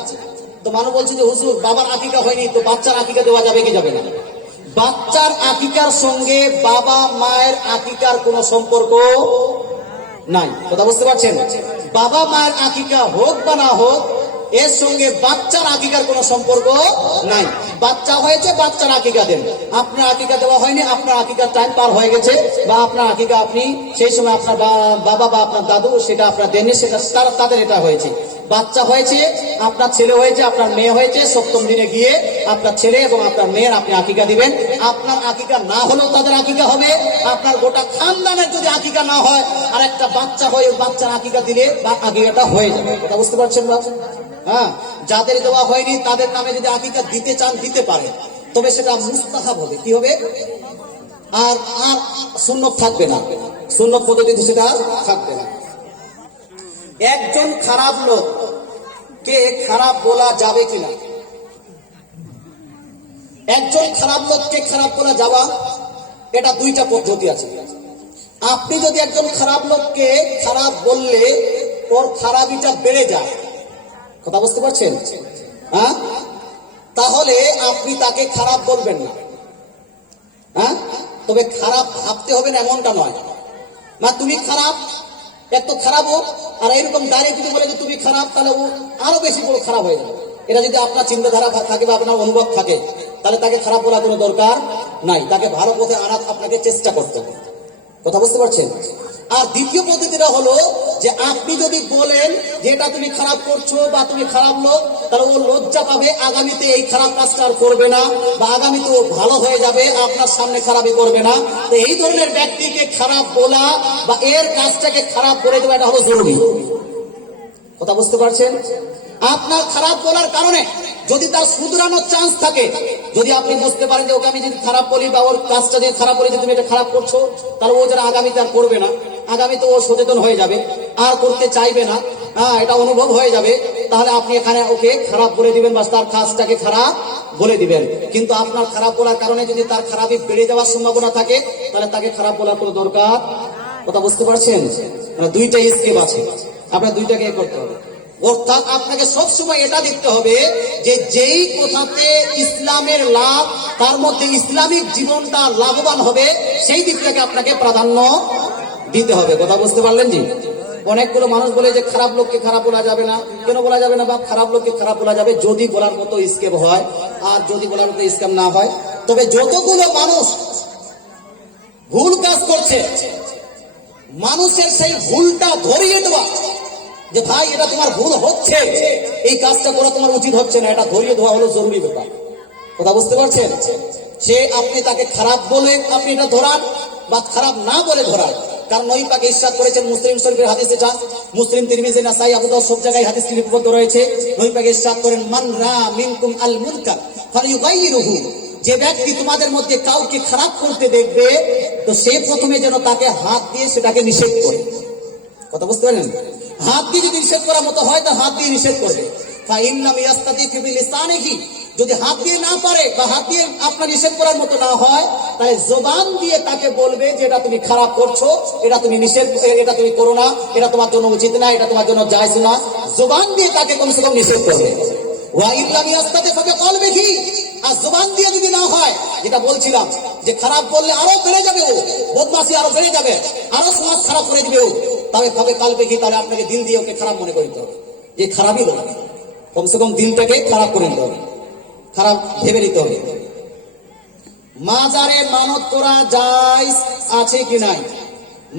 তো মানুষ বলছে যে হুজুর বাবার আকিকা হয়নি, তো বাচ্চার আকিকা দেওয়া যাবে কি যাবে না? বাচ্চার আকিকার সঙ্গে বাবা মায়ের আকিকার কোনো সম্পর্ক নাই। কথা বুঝতে পারছেন? বাবা মায়ের আকিকা হোক বা না হোক, এর সঙ্গে বাচ্চার আকিকার কোনো সম্পর্ক নাই। বাচ্চা হয়েছে, বাচ্চার আকিকা দেন। আপনার আকিকা দেওয়া হয়নি, আপনার আকিকার টাইম পার হয়ে গেছে, বা আপনার আকিকা আপনি সেই সময় আপনার বাবা বা আপনার দাদু সেটা আপনার দেননি, সেটা তাদের এটা হয়েছে। বাচ্চা হয়েছে, আপনার ছেলে হয়েছে, আপনার মেয়ে হয়েছে, সপ্তম দিনে গিয়ে আপনার ছেলে এবং আপনার মেয়ের আপনি আকিকা দিবেন। আপনার আকিকা না হলেও তাদের আকিকা হবে। আপনার গোটা খানদানের যদি আকিকা না হয়, আর একটা বাচ্চা হয়ে বাচ্চার আকিকা দিলে বা আকিকাটা হয়ে যাবে। কথা বুঝতে পারছেন না? হ্যাঁ, যাদের দেওয়া হয়নি তাদের নামে যদি আকিকা দিতে চান দিতে পারে, তবে সেটা মুস্তাহাব হবে। কি হবে? আর আর সুন্নত থাকবে না, সুন্নত পদ্ধতিতে সেটা থাকবে না। একজন খারাপ লোক কে খারাপ বলা যাবে কিনা? একজন খারাপ লোককে খারাপ বলা যাওয়া, এটা দুইটা পদ্ধতি আছে। আপনি যদি একজন খারাপ লোককে খারাপ বললে ওর খারাপিটা বেড়ে যায়, কথা বুঝতে পারছেন? হ্যাঁ, তাহলে আপনি তাকে খারাপ বলবেন না। হ্যাঁ, তবে খারাপ ভাবতে হবে না এমনটা নয়। না তুমি খারাপ, এক তো খারাপ হোক, আর এরকম ডাইরেক্ট যদি বলে যে তুমি খারাপ, তাহলে ও আরো বেশি বড় খারাপ হয়ে যাবে। এটা যদি আপনার চিন্তাধারা থাকে বা আপনার অনুভব থাকে, তাহলে তাকে খারাপ বলার কোনো দরকার নাই। তাকে ভালো পথে আনার আপনাকে চেষ্টা করতে হবে। কথা বুঝতে পারছেন? আর দ্বিতীয় পদ্ধতিটা হলো যে আপনি যদি বলেন যে এটা তুমি খারাপ করছো বা তুমি খারাপ লোক, তাহলে ও লজ্জা পাবে, আগামীতে এই খারাপ কাজটা আর করবে না, বা আগামীতে ও ভালো হয়ে যাবে, আপনার সামনে খারাপই করবে না। তো এই ধরনের ব্যক্তিকে খারাপ বলা বা এর কাজটাকে খারাপ করে দেওয়া, এটা হলো জরুরি। কথা বুঝতে পারছেন? আপনার খারাপ বলার কারণে যদি তার শুধরানোর চান্স থাকে, যদি আপনি বুঝতে পারেন যে ওকে আমি যদি খারাপ বলি বা ওর কাজটা যদি খারাপ বলি যে তুমি এটা খারাপ করছো, তাহলে ও যারা আগামীতে আর করবে না, আগামীতে ও সচেতন হয়ে যাবে, আর করতে চাইবে না, এটা অনুভব হয়ে যাবে, তাহলে আপনি এখানে ওকে খারাপ বলে দিবেন বা তার কাজটাকে খারাপ বলে দিবেন। কিন্তু আপনার খারাপ বলার কারণে যদি তার খারাপই বেড়ে যাওয়ার সম্ভাবনা থাকে, তাহলে তাকে খারাপ বলার কোনো দরকার। কথা বুঝতে পারছেন? দুইটা স্টেপ আছে, আপনার দুইটাকে করতে হবে। অর্থাৎ আপনাকে সবসময় এটা দেখতে হবে যে যেই কথাতে ইসলামের লাভ, তার মধ্যে ইসলামিক জীবনটা লাভবান হবে, সেই দিকটাকে আপনাকে প্রাধান্য দিতে হবে। কথা বুঝতে পারলেন? জি। অনেকগুলো মানুষ বলে যে খারাপ লোককে খারাপ বলা যাবে না। কেন বলা যাবে না? বা খারাপ লোককে খারাপ বলা যাবে যদি বলার মতো স্কেপ হয়, আর যদি বলার মতো স্কেপ না হয়। তবে যতগুলো মানুষ ভুল কাজ করছে, মানুষের সেই ভুলটা ধরিয়ে দেওয়া, যে ভাই এটা তোমার ভুল হচ্ছে, এই কাজটা করা তোমার উচিত হচ্ছে না, এটা ধরিয়ে দেওয়া হলো জরুরি ব্যাপার। কথা বুঝতে পারছেন? সে আপনি তাকে খারাপ বলে আপনি এটা ধরান বা খারাপ না বলে ধরান। কারণ নবী পাক ইরশাদ করেছেন, মুসলিম শরীফের হাদিসে যা, মুসলিম, তিরমিজি, নাসাই, আবু দাউদ সব জায়গায় হাদিসটি লিপিবদ্ধ রয়েছে। নবী পাক ইরশাদ করেন, মান রা মিনকুম আল মুনকার ফালিয়ুগাইয়িরহু, যে ব্যক্তি তোমাদের মধ্যে কাউকে খারাপ করতে দেখবে, তো সে প্রথমে যেন তাকে হাত দিয়ে সেটাকে নিষেধ করে। কথা বুঝতে পারলেন? হাত দিয়ে যদি নিষেধ করার মতো হয়, তা হাত দিয়ে নিষেধ করবে। যদি হাত দিয়ে না পারে বা হাত দিয়ে আপনার নিষেধ করার মতো না হয়, তাহলে জবান দিয়ে তাকে বলবে যে এটা তুমি খারাপ করছো, এটা তুমি নিষেধ, এটা তুমি করো না, এটা তোমার জন্য উচিত না, এটা তোমার জন্য জায়েজ না। জবান দিয়ে তাকে কমসে কম নিষেধ করবে। আর জবান দিয়ে যদি না হয়, যেটা বলছিলাম যে খারাপ বললে আরো বেড়ে যাবে, ও বদমাশি আরো বেড়ে যাবে, আরো সমাজ খারাপ করে দিবে ও, তবে ভাবে কালবে কি, তাহলে আপনাকে দিল দিয়ে ওকে খারাপ মনে করতে হবে, যে খারাপই লোক। কমসে কম দিলটাকে খারাপ করে নিতে হবে, খারাপ ভেবে নিতে হবে। মাজারে মানত করা জায়েজ আছে কি নাই?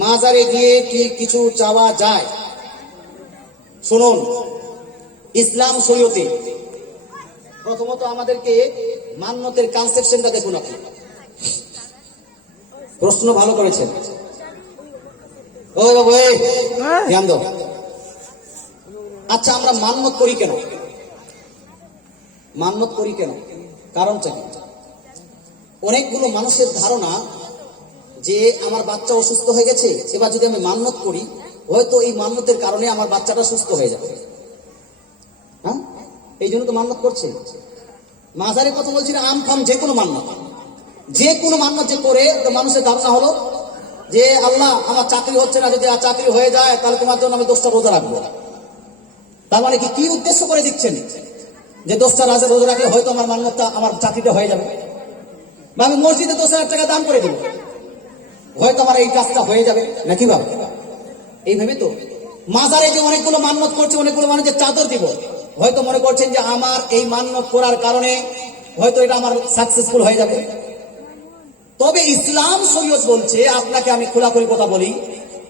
মাজারে গিয়ে কি কিছু চাওয়া যায়? শুনুন, ইসলাম শরীয়তে প্রথমত আমাদেরকে মান্যতের কনসেপশনটা দেখুন। আপনি প্রশ্ন ভালো করেছেন। ও বাবু, ধ্যান দাও। আচ্ছা, আমরা মান্যত করি কেন? মান্যত করি কেন? কারণটা কি? অনেকগুলো মানুষের ধারণা যে আমার বাচ্চা অসুস্থ হয়ে গেছে, এবার যদি আমি মান্যত করি, হয়তো এই মান্যতের কারণে আমার বাচ্চাটা সুস্থ হয়ে যাবে। হ্যাঁ, এই জন্য তো মান্যত করছে। মাজারের কথা বলছি না, আমফাম যে কোনো মান্যত, যে কোনো মান্যত যে করে, তো মানুষের ধারণা হলো যে আল্লাহ আমার চাকরি হচ্ছে না, যদি চাকরি হয়ে যায় তাহলে তোমার জন্য আমি 10টা রোজা রাখবো। তার মানে কি উদ্দেশ্য করে দিচ্ছেন? যে 10টা রোজা রাখলে হয়তো আমার মান্যতটা, আমার চাকরিটা হয়ে যাবে, বা আমি মসজিদে 10,000 টাকা দান করে দিব, হয়তো আমার এই কাজটা হয়ে যাবে, নাকি বাবা? এইভাবে তো মাজারে যে অনেকগুলো মান্যত করছে, অনেকগুলো মানুষের চাদর দিব, হয়তো মনে করছেন যে আমার এই মান্যত করার কারণে হয়তো এটা আমার সাকসেসফুল হয়ে যাবে। তবে ইসলাম শরীয়ত বলছে, আপনাকে আমি খোলাখুলি কথা বলি,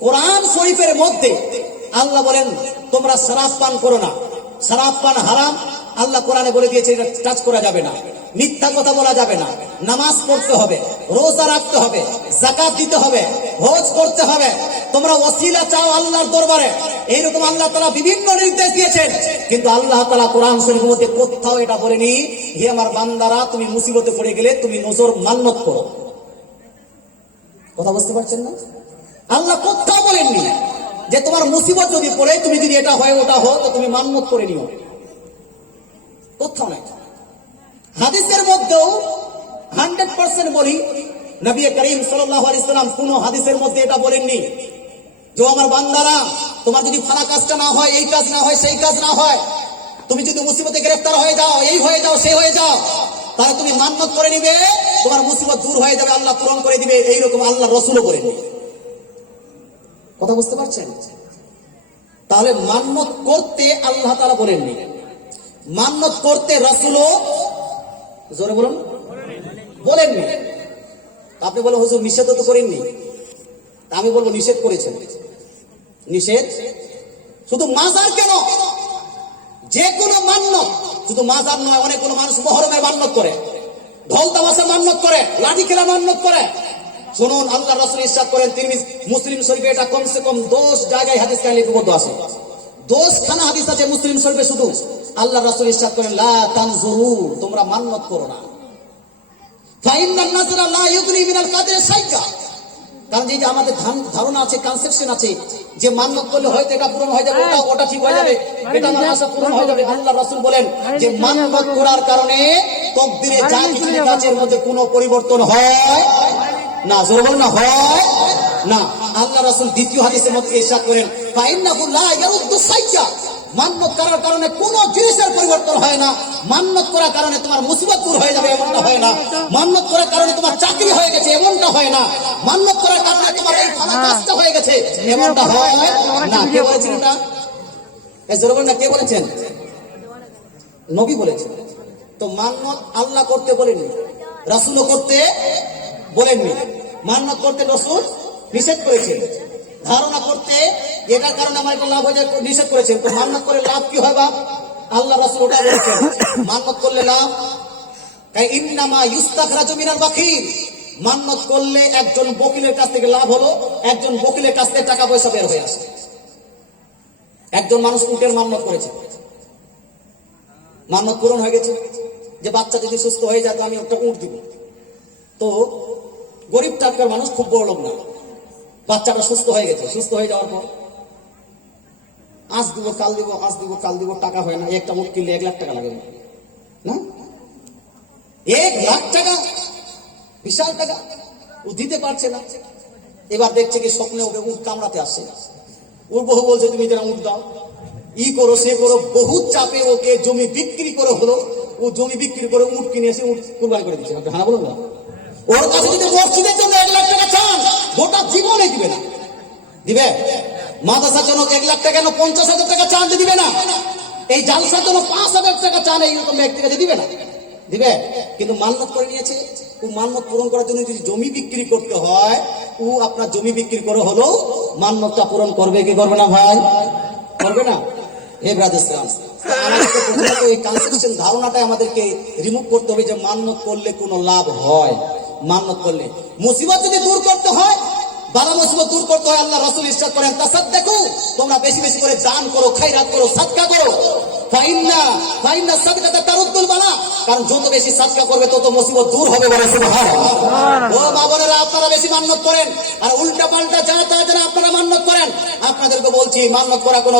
কোরআন শরীফের মধ্যে আল্লাহ বলেন তোমরা শরাব পান করো না, শরাব পান হারাম। আল্লাহ কোরআনে বলে দিয়েছে এটা টাচ করা যাবে না, মিথ্যা কথা বলা যাবে না, নামাজ পড়তে হবে, রোজা রাখতে হবে, যাকাত দিতে হবে, হজ করতে হবে, তোমরা ওসিলা চাও আল্লাহর দরবারে, এইরকম আল্লাহ তাআলা বিভিন্ন নির্দেশ দিয়েছেন। কিন্তু আল্লাহ তাআলা কোরআন শরীফের মধ্যে কোথাও এটা বলেনি, হে আমার বান্দারা তুমি মুসিবতে পড়ে গেলে তুমি নজর মান্যত করো। কথা বুঝতে পারছেন না? আল্লাহ কোথাও বলেননি যে তোমার মুসিবত যদি পড়ে, তুমি যদি এটা হয় ওটা হো, তো তুমি মান্যত করে নিও, কোথাও নাই। হাদিসের মধ্যেও 100% বলি, নবী করিম সাল্লাল্লাহু আলাইহি সাল্লাম কোন হাদিসের মধ্যে এটা বলেননি যে আমার বান্দারা তোমার যদি ফালা কাজটা না হয়, এই কাজ না হয়, সেই কাজ না হয়, তুমি যদি মুসিবতে গ্রেফতার হয়ে যাও, এই হয়ে যাও, সেই হয়ে যাও, তাহলে তুমি মান্যত করে নিবে, তোমার মুসিবত দূর হয়ে যাবে, আল্লাহ পূরণ করে দিবে, এইরকম আল্লাহ রসুলও করেনি। কথা বুঝতে পারছেন? তাহলে মান্যত করতে আল্লাহ তাআলা বলেননি, মান্যত করতে রাসূলও জোরে বলুন বলেননি। আপনি বলেন হুজুর নিষেধ তো করেননি, আমি বলবো নিষেধ করেছেন। নিষেধ শুধু মাজার কেন, যে কোনো মান্যত, শুধু মাজার নয়, অনেকগুলো মানুষ মহরমের মান্যত করে, ঢোল তামাশার মান্যত করে, লাঠি খেলা মান্যত করে। শুনুন, আল্লাহ রাসূল ইরশাদ করেন, তিরমিজি মুসলিম শরীফে এটা কমসে কম 10 জায়গায় হাদিস কানে লিপিবদ্ধ আছে, 10 খানা হাদিস আছে মুসলিম শরীফে। শুধু আল্লাহ রাসূল ইরশাদ করেন, লা তানজুরু, তোমরা মান্যত করো না, ফাইন্নান নাযরা লা ইউগনি মিনাল কাদরি শাইআ। কারণ যে আমাদের ধারণা আছে, কনসেপশন আছে যে মান্যত করলে হয়তো এটা পূরণ হয়ে যাবে, ওটা ঠিক হয়ে যাবে, এটা আমার আশা পূরণ হয়ে যাবে। আল্লাহ রাসূল বলেন যে মান্যত করার কারণে তকদিরে যা কিছু লেখা আছে এর মধ্যে কোনো পরিবর্তন হয় না। জোরে বলুন না, হয় না। আল্লাহ রাসূল দ্বিতীয় হাদিসের মধ্যে ইরশাদ করেন, ফাইন্নাহু লা ইয়ারুদ্দু শাইআ, মান্যত করার কারণে কোন জিনিসের পরিবর্তন হয় না। মান্যত করার কারণে তোমার মুসিবত দূর হয়ে যাবে, এমনটা হয় না। মান্যত করার কারণে তোমার চাকরি হয়ে গেছে, এমনটা হয় না। মান্যত করার কারণে তোমার এই ফালা কাজটা হয়ে গেছে, এমনটা হয় না। কে বলেছেন এটা? জোরে বলুন না, কে বলেছেন? নবী বলেছেন। তো মান্যত আল্লাহ করতে বলেননি, রাসূলও করতে বলেননি। মান্যত করতে রাসূল নিষেধ করেছেন, ধারণা করতে এটার কারণে আমার একটা লাভ হয়ে যায় নিষেধ করেছেন। তো মান্যত করে লাভ কি হয়? বা আল্লাহ রাসূল ওটা বলেছেন, মান্যত করলে লাভ, তাই ইন্নামা ইউস্তাখরাজু মিনাল বাখিল, মান্যত করলে একজন বকিলের কাছ থেকে লাভ হলো, একজন বকিলের কাছ থেকে টাকা পয়সা বের হয়ে আসে। একজন মানুষ উটের মান্যত করেছে, মান্যত পূরণ হয়ে গেছে যে বাচ্চা যদি সুস্থ হয়ে যায় তো আমি একটা উট দিব। তো গরিব টাটকার মানুষ, খুব বড় লোক না, বাচ্চাটা সুস্থ হয়ে গেছে, সুস্থ হয়ে যাওয়ার পর আজ দিব, কাল দিব, আজ দিব, কাল দিব, টাকা হয় না। একটা উট কিনলে 1 লাখ টাকা লাগে না? 1 লাখ টাকা, বিশাল টাকা, ও দিতে পারছে না। এবার দেখছে কি স্বপ্নে ওকে উট কামড়াতে আসছে, ওর বহু বলছে তুমি যেন উট দাও, ই করো, সে করো, বহুত চাপে ওকে জমি বিক্রি করে হলো, ও জমি বিক্রি করে উট কিনে এসে উট কুরবানি করে দিচ্ছে। হ্যাঁ বলুন না, ওর কাছে যদি মসজিদের জন্য 1 লাখ টাকা চান, গোটা জীবনে দিবে না। দিবে? মাদ্রাসার জন্য 1 লাখ টাকা, 50,000 টাকা চান, দিবে না। এই জালসার জন্য 5,000 টাকা চান, এইরকম ব্যক্তি কাছে দিবে না। দিবে? কিন্তু মান্যত করে নিয়েছে, ও মান্যত পূরণ করার জন্য যদি জমি বিক্রি করতে হয়, ও আপনার জমি বিক্রি করে হলো মান্যতটা পূরণ করবে কি করবে না? ভাই করবে না? হে ব্রাদার্স, আমাদেরকে প্রথমত এই কনসেপশন ধারণাটা আমাদেরকে রিমুভ করতে হবে যে মান্যত করলে কোনো লাভ হয়। মান্যত করলে মুসিবত যদি দূর করতে হয়, বালা মুসিবত দূর করতে হয়, আল্লাহ রাসূল ইরশাদ করেন, তাসাদ্দাকু, তোমরা বেশি বেশি করে দান করো, খায়রাত করো, সাদকা করো। ফাইন্না সাদকাতা তারুদ্দুল বালা, কারণ যত বেশি সাদকা করবে তত মুসিবত দূর হবে। বলে সুবহানাল্লাহ। ও মা বোনেরা, আপনারা বেশি মান্যত করেন, আর উল্টা পাল্টা যা তা যেন আপনারা মান্যত করেন। আপনাদেরকে বলছি মান্যত করা কোনো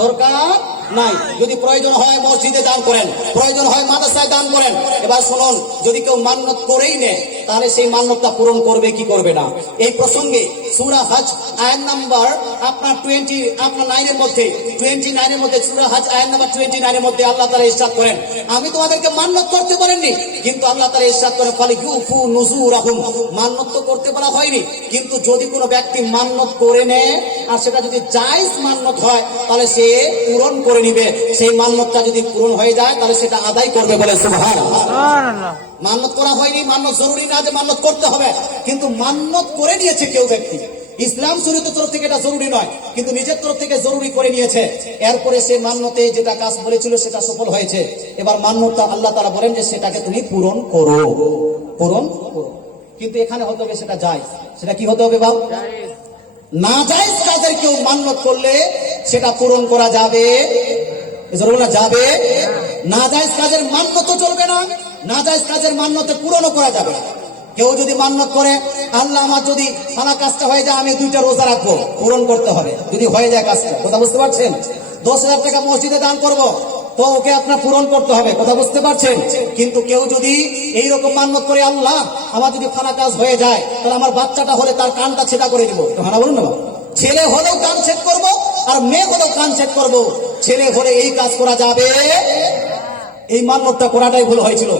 দরকার নাই। যদি প্রয়োজন হয় মসজিদে দান করেন, প্রয়োজন হয় মাদ্রাসায় দান করেন। এবার শুনুন, যদি কেউ মান্যত করেই নেয় তাহলে সেই মান্যতটা পূরণ করবে কি করবে না। এই প্রসঙ্গে সূরা হজ আয়াত নাম্বার আপনার 29 এর মধ্যে সূরা হজ আয়াত নাম্বার 29 এর মধ্যে আল্লাহ তাআলা ইরশাদ করেন, আমি তোমাদেরকে মান্যত করতে বলেননি, কিন্তু আল্লাহ তাআলা ইরশাদ করেন ফালিয়ুফু নুযুরাহুম, মান্যত তো করতে বলা হয়নি, কিন্তু যদি কোনো ব্যক্তি মান্যত করে নেয় আর সেটা যদি জায়েজ মান্যত হয় তাহলে সে পূরণ করে নিবে। সেই মান্যতটা যদি পূরণ হয়ে যায় তাহলে সেটা আদায় করবে, বলে সুবহানাল্লাহ। মান্যত করা হয়নি, মান্যত জরুরি না যে মান্যত করতে হবে, কিন্তু মান্যত করে নিয়েছে কেউ ব্যক্তি। ইসলাম শরীয়তের তরফ থেকে এটা জরুরি নয়, কিন্তু নিজের তরফ থেকে জরুরি করে নিয়েছে। এরপরে সে মান্যতে যেটা কাজ বলেছিল সেটা সফল হয়েছে। এবার মান্যতটা আল্লাহ তাআলা বলেন যে সেটাকে তুমি পূরণ করো, পূরণ করো। কিন্তু এখানে হতে হবে সেটা জায়েজ। সেটা কি হতে হবে বাবু? না জায়েজ কাজের কেউ মান্যত করলে সেটা পূরণ করা যাবে, যাবে না। জায়েজ কাজের মান্যত চলবে না, না জায়েজ কাজের মান্যতে পূরণও করা যাবে না। কেউ যদি মান্যত করে, আল্লাহ আমার যদি সারা কাজটা হয়ে যায় আমি 2টা রোজা রাখবো, পূরণ করতে হবে যদি হয়ে যায় কাজটা। কথা বুঝতে পারছেন? 10,000 টাকা মসজিদে দান করব, তো ওকে আপনার পূরণ করতে হবে। কথা বুঝতে পারছেন? কিন্তু কেউ যদি এইরকম মান্যত করে, আল্লাহ আমার যদি ফানা কাজ হয়ে যায় তাহলে আমার বাচ্চাটা হলে তার কানটা ছেঁড়া করে দিব, হ্যাঁ বলুন না, ছেলে হলেও কান ছেদ করবো আর মেয়ে হলেও কান ছেদ করবো, ছেলে হলে এই কাজ করা যাবে। এই মান্যতটা করাটাই ভুল হয়েছিল।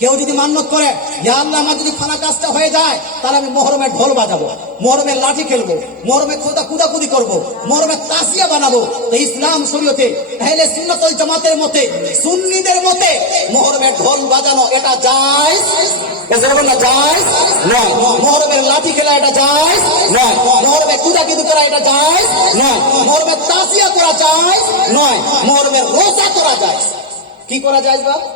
কেউ যদি মান্যত করে, ইয়া আল্লাহ আমার যদি ফানা কাজটা হয়ে যায় তাহলে আমি মহরমের ঢোল বাজাবো, মহরমের লাঠি খেলবো, মহরমে কুদাকুদি করবো, মহরমের তাসিয়া বানাবো, তো ইসলাম শরীয়তে আহলে সুন্নাত ওয়াল জামাতের মতে, সুন্নিদের মতে মহরমের ঢোল বাজানো এটা জায়েজ, জায়েজ নয়। মহরমের লাঠি খেলা এটা জায়েজ নয়। মহরমে কুদাকুদি করা এটা জায়েজ নয়। মহরমের তাসিয়া করা জায়েজ নয়। মহরমের রোজা করা জায়েজ। কি করা জায়েজ বাবা?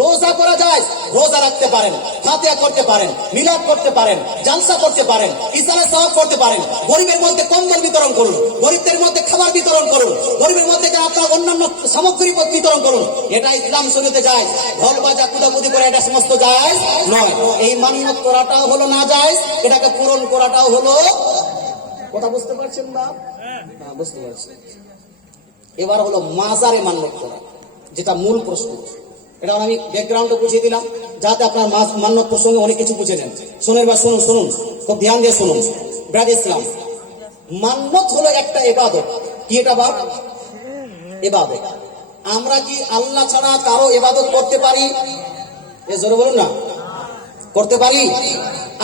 রোজা করা যায়। রোজা রাখতে পারেন, ফাতিহা করতে পারেন, মিলাদ করতে পারেন, জালসা করতে পারেন, ইসালে সওয়াব করতে পারেন। গরিবের মধ্যে কম্বল বিতরণ করুন, গরিবদের মধ্যে খাবার বিতরণ করুন, গরিবের মধ্যে আপনার অন্যান্য সামগ্রী বিতরণ করুন। এটা ইসলাম শরীয়তে যায়। ঢোল বাজা কুদাকুদি করে এটা সমস্ত জায়েজ নয়। এই মান্যত করাটাও হলো না জায়েজ, এটাকে পূরণ করাটাও হলো। কথা বুঝতে পারছেন বাপ? হ্যাঁ বুঝতে পারছেন। এবার হলো মাজারে মান্যত করা, যেটা মূল প্রশ্ন। এটা আমি ব্যাকগ্রাউন্ডে বুঝিয়ে দিলাম যাতে আপনার মান্যত প্রসঙ্গে অনেক কিছু বুঝে নেন। শুনুন বা শুনুন, খুব ধ্যান দিয়ে শুনুন। ব্রাদ ইসলাম, মান্যত হলো একটা ইবাদত। কি এটা বাপ? ইবাদত। আমরা কি আল্লাহ ছাড়া কারো ইবাদত করতে পারি? এ জোরে বলুন না, করতে পারি?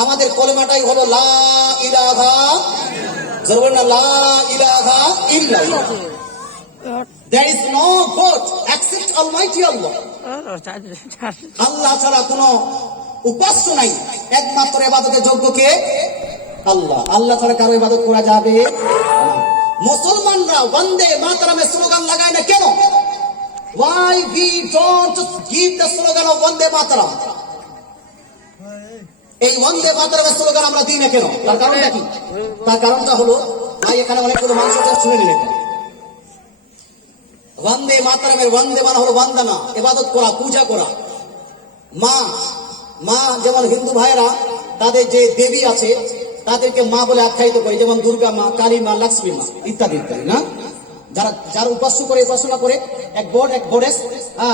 আমাদের কলেমাটাই হলো লা ইলাহা, জোরে বলুন না, লা ইলাহা ইল্লাল্লাহ। There is no God except Almighty Allah. আল্লাহ ছাড়া কোনো উপাস্য নাই, একমাত্র ইবাদতের যোগ্য কে? আল্লাহ। আল্লাহ ছাড়া কারো ইবাদত করা যাবে না। মুসলমানরা বন্দে মাতরমের স্লোগান লাগায় না কেন? Why we don't give the slogan of বন্দে মাতরম? এই বন্দে মাতরমের স্লোগান আমরা দিই না কেন? তার কারণটা কি? তার কারণটা হলো, ভাই এখানে অনেকগুলো মানুষ আছে, শুনে নিলেন। বন্দে মাতরমের বন্দে মানে হলো বন্দনা, ইবাদত করা, পূজা করা। মা যেমন হিন্দু ভাইরা তাদের যে দেবী আছে তাদেরকে মা বলে আখ্যায়িত করে, যেমন দুর্গা মা, কালী মা, লক্ষ্মী মা ইত্যাদি ইত্যাদি না। যারা উপাস্য করে, উপাসনা করে, এক গডেস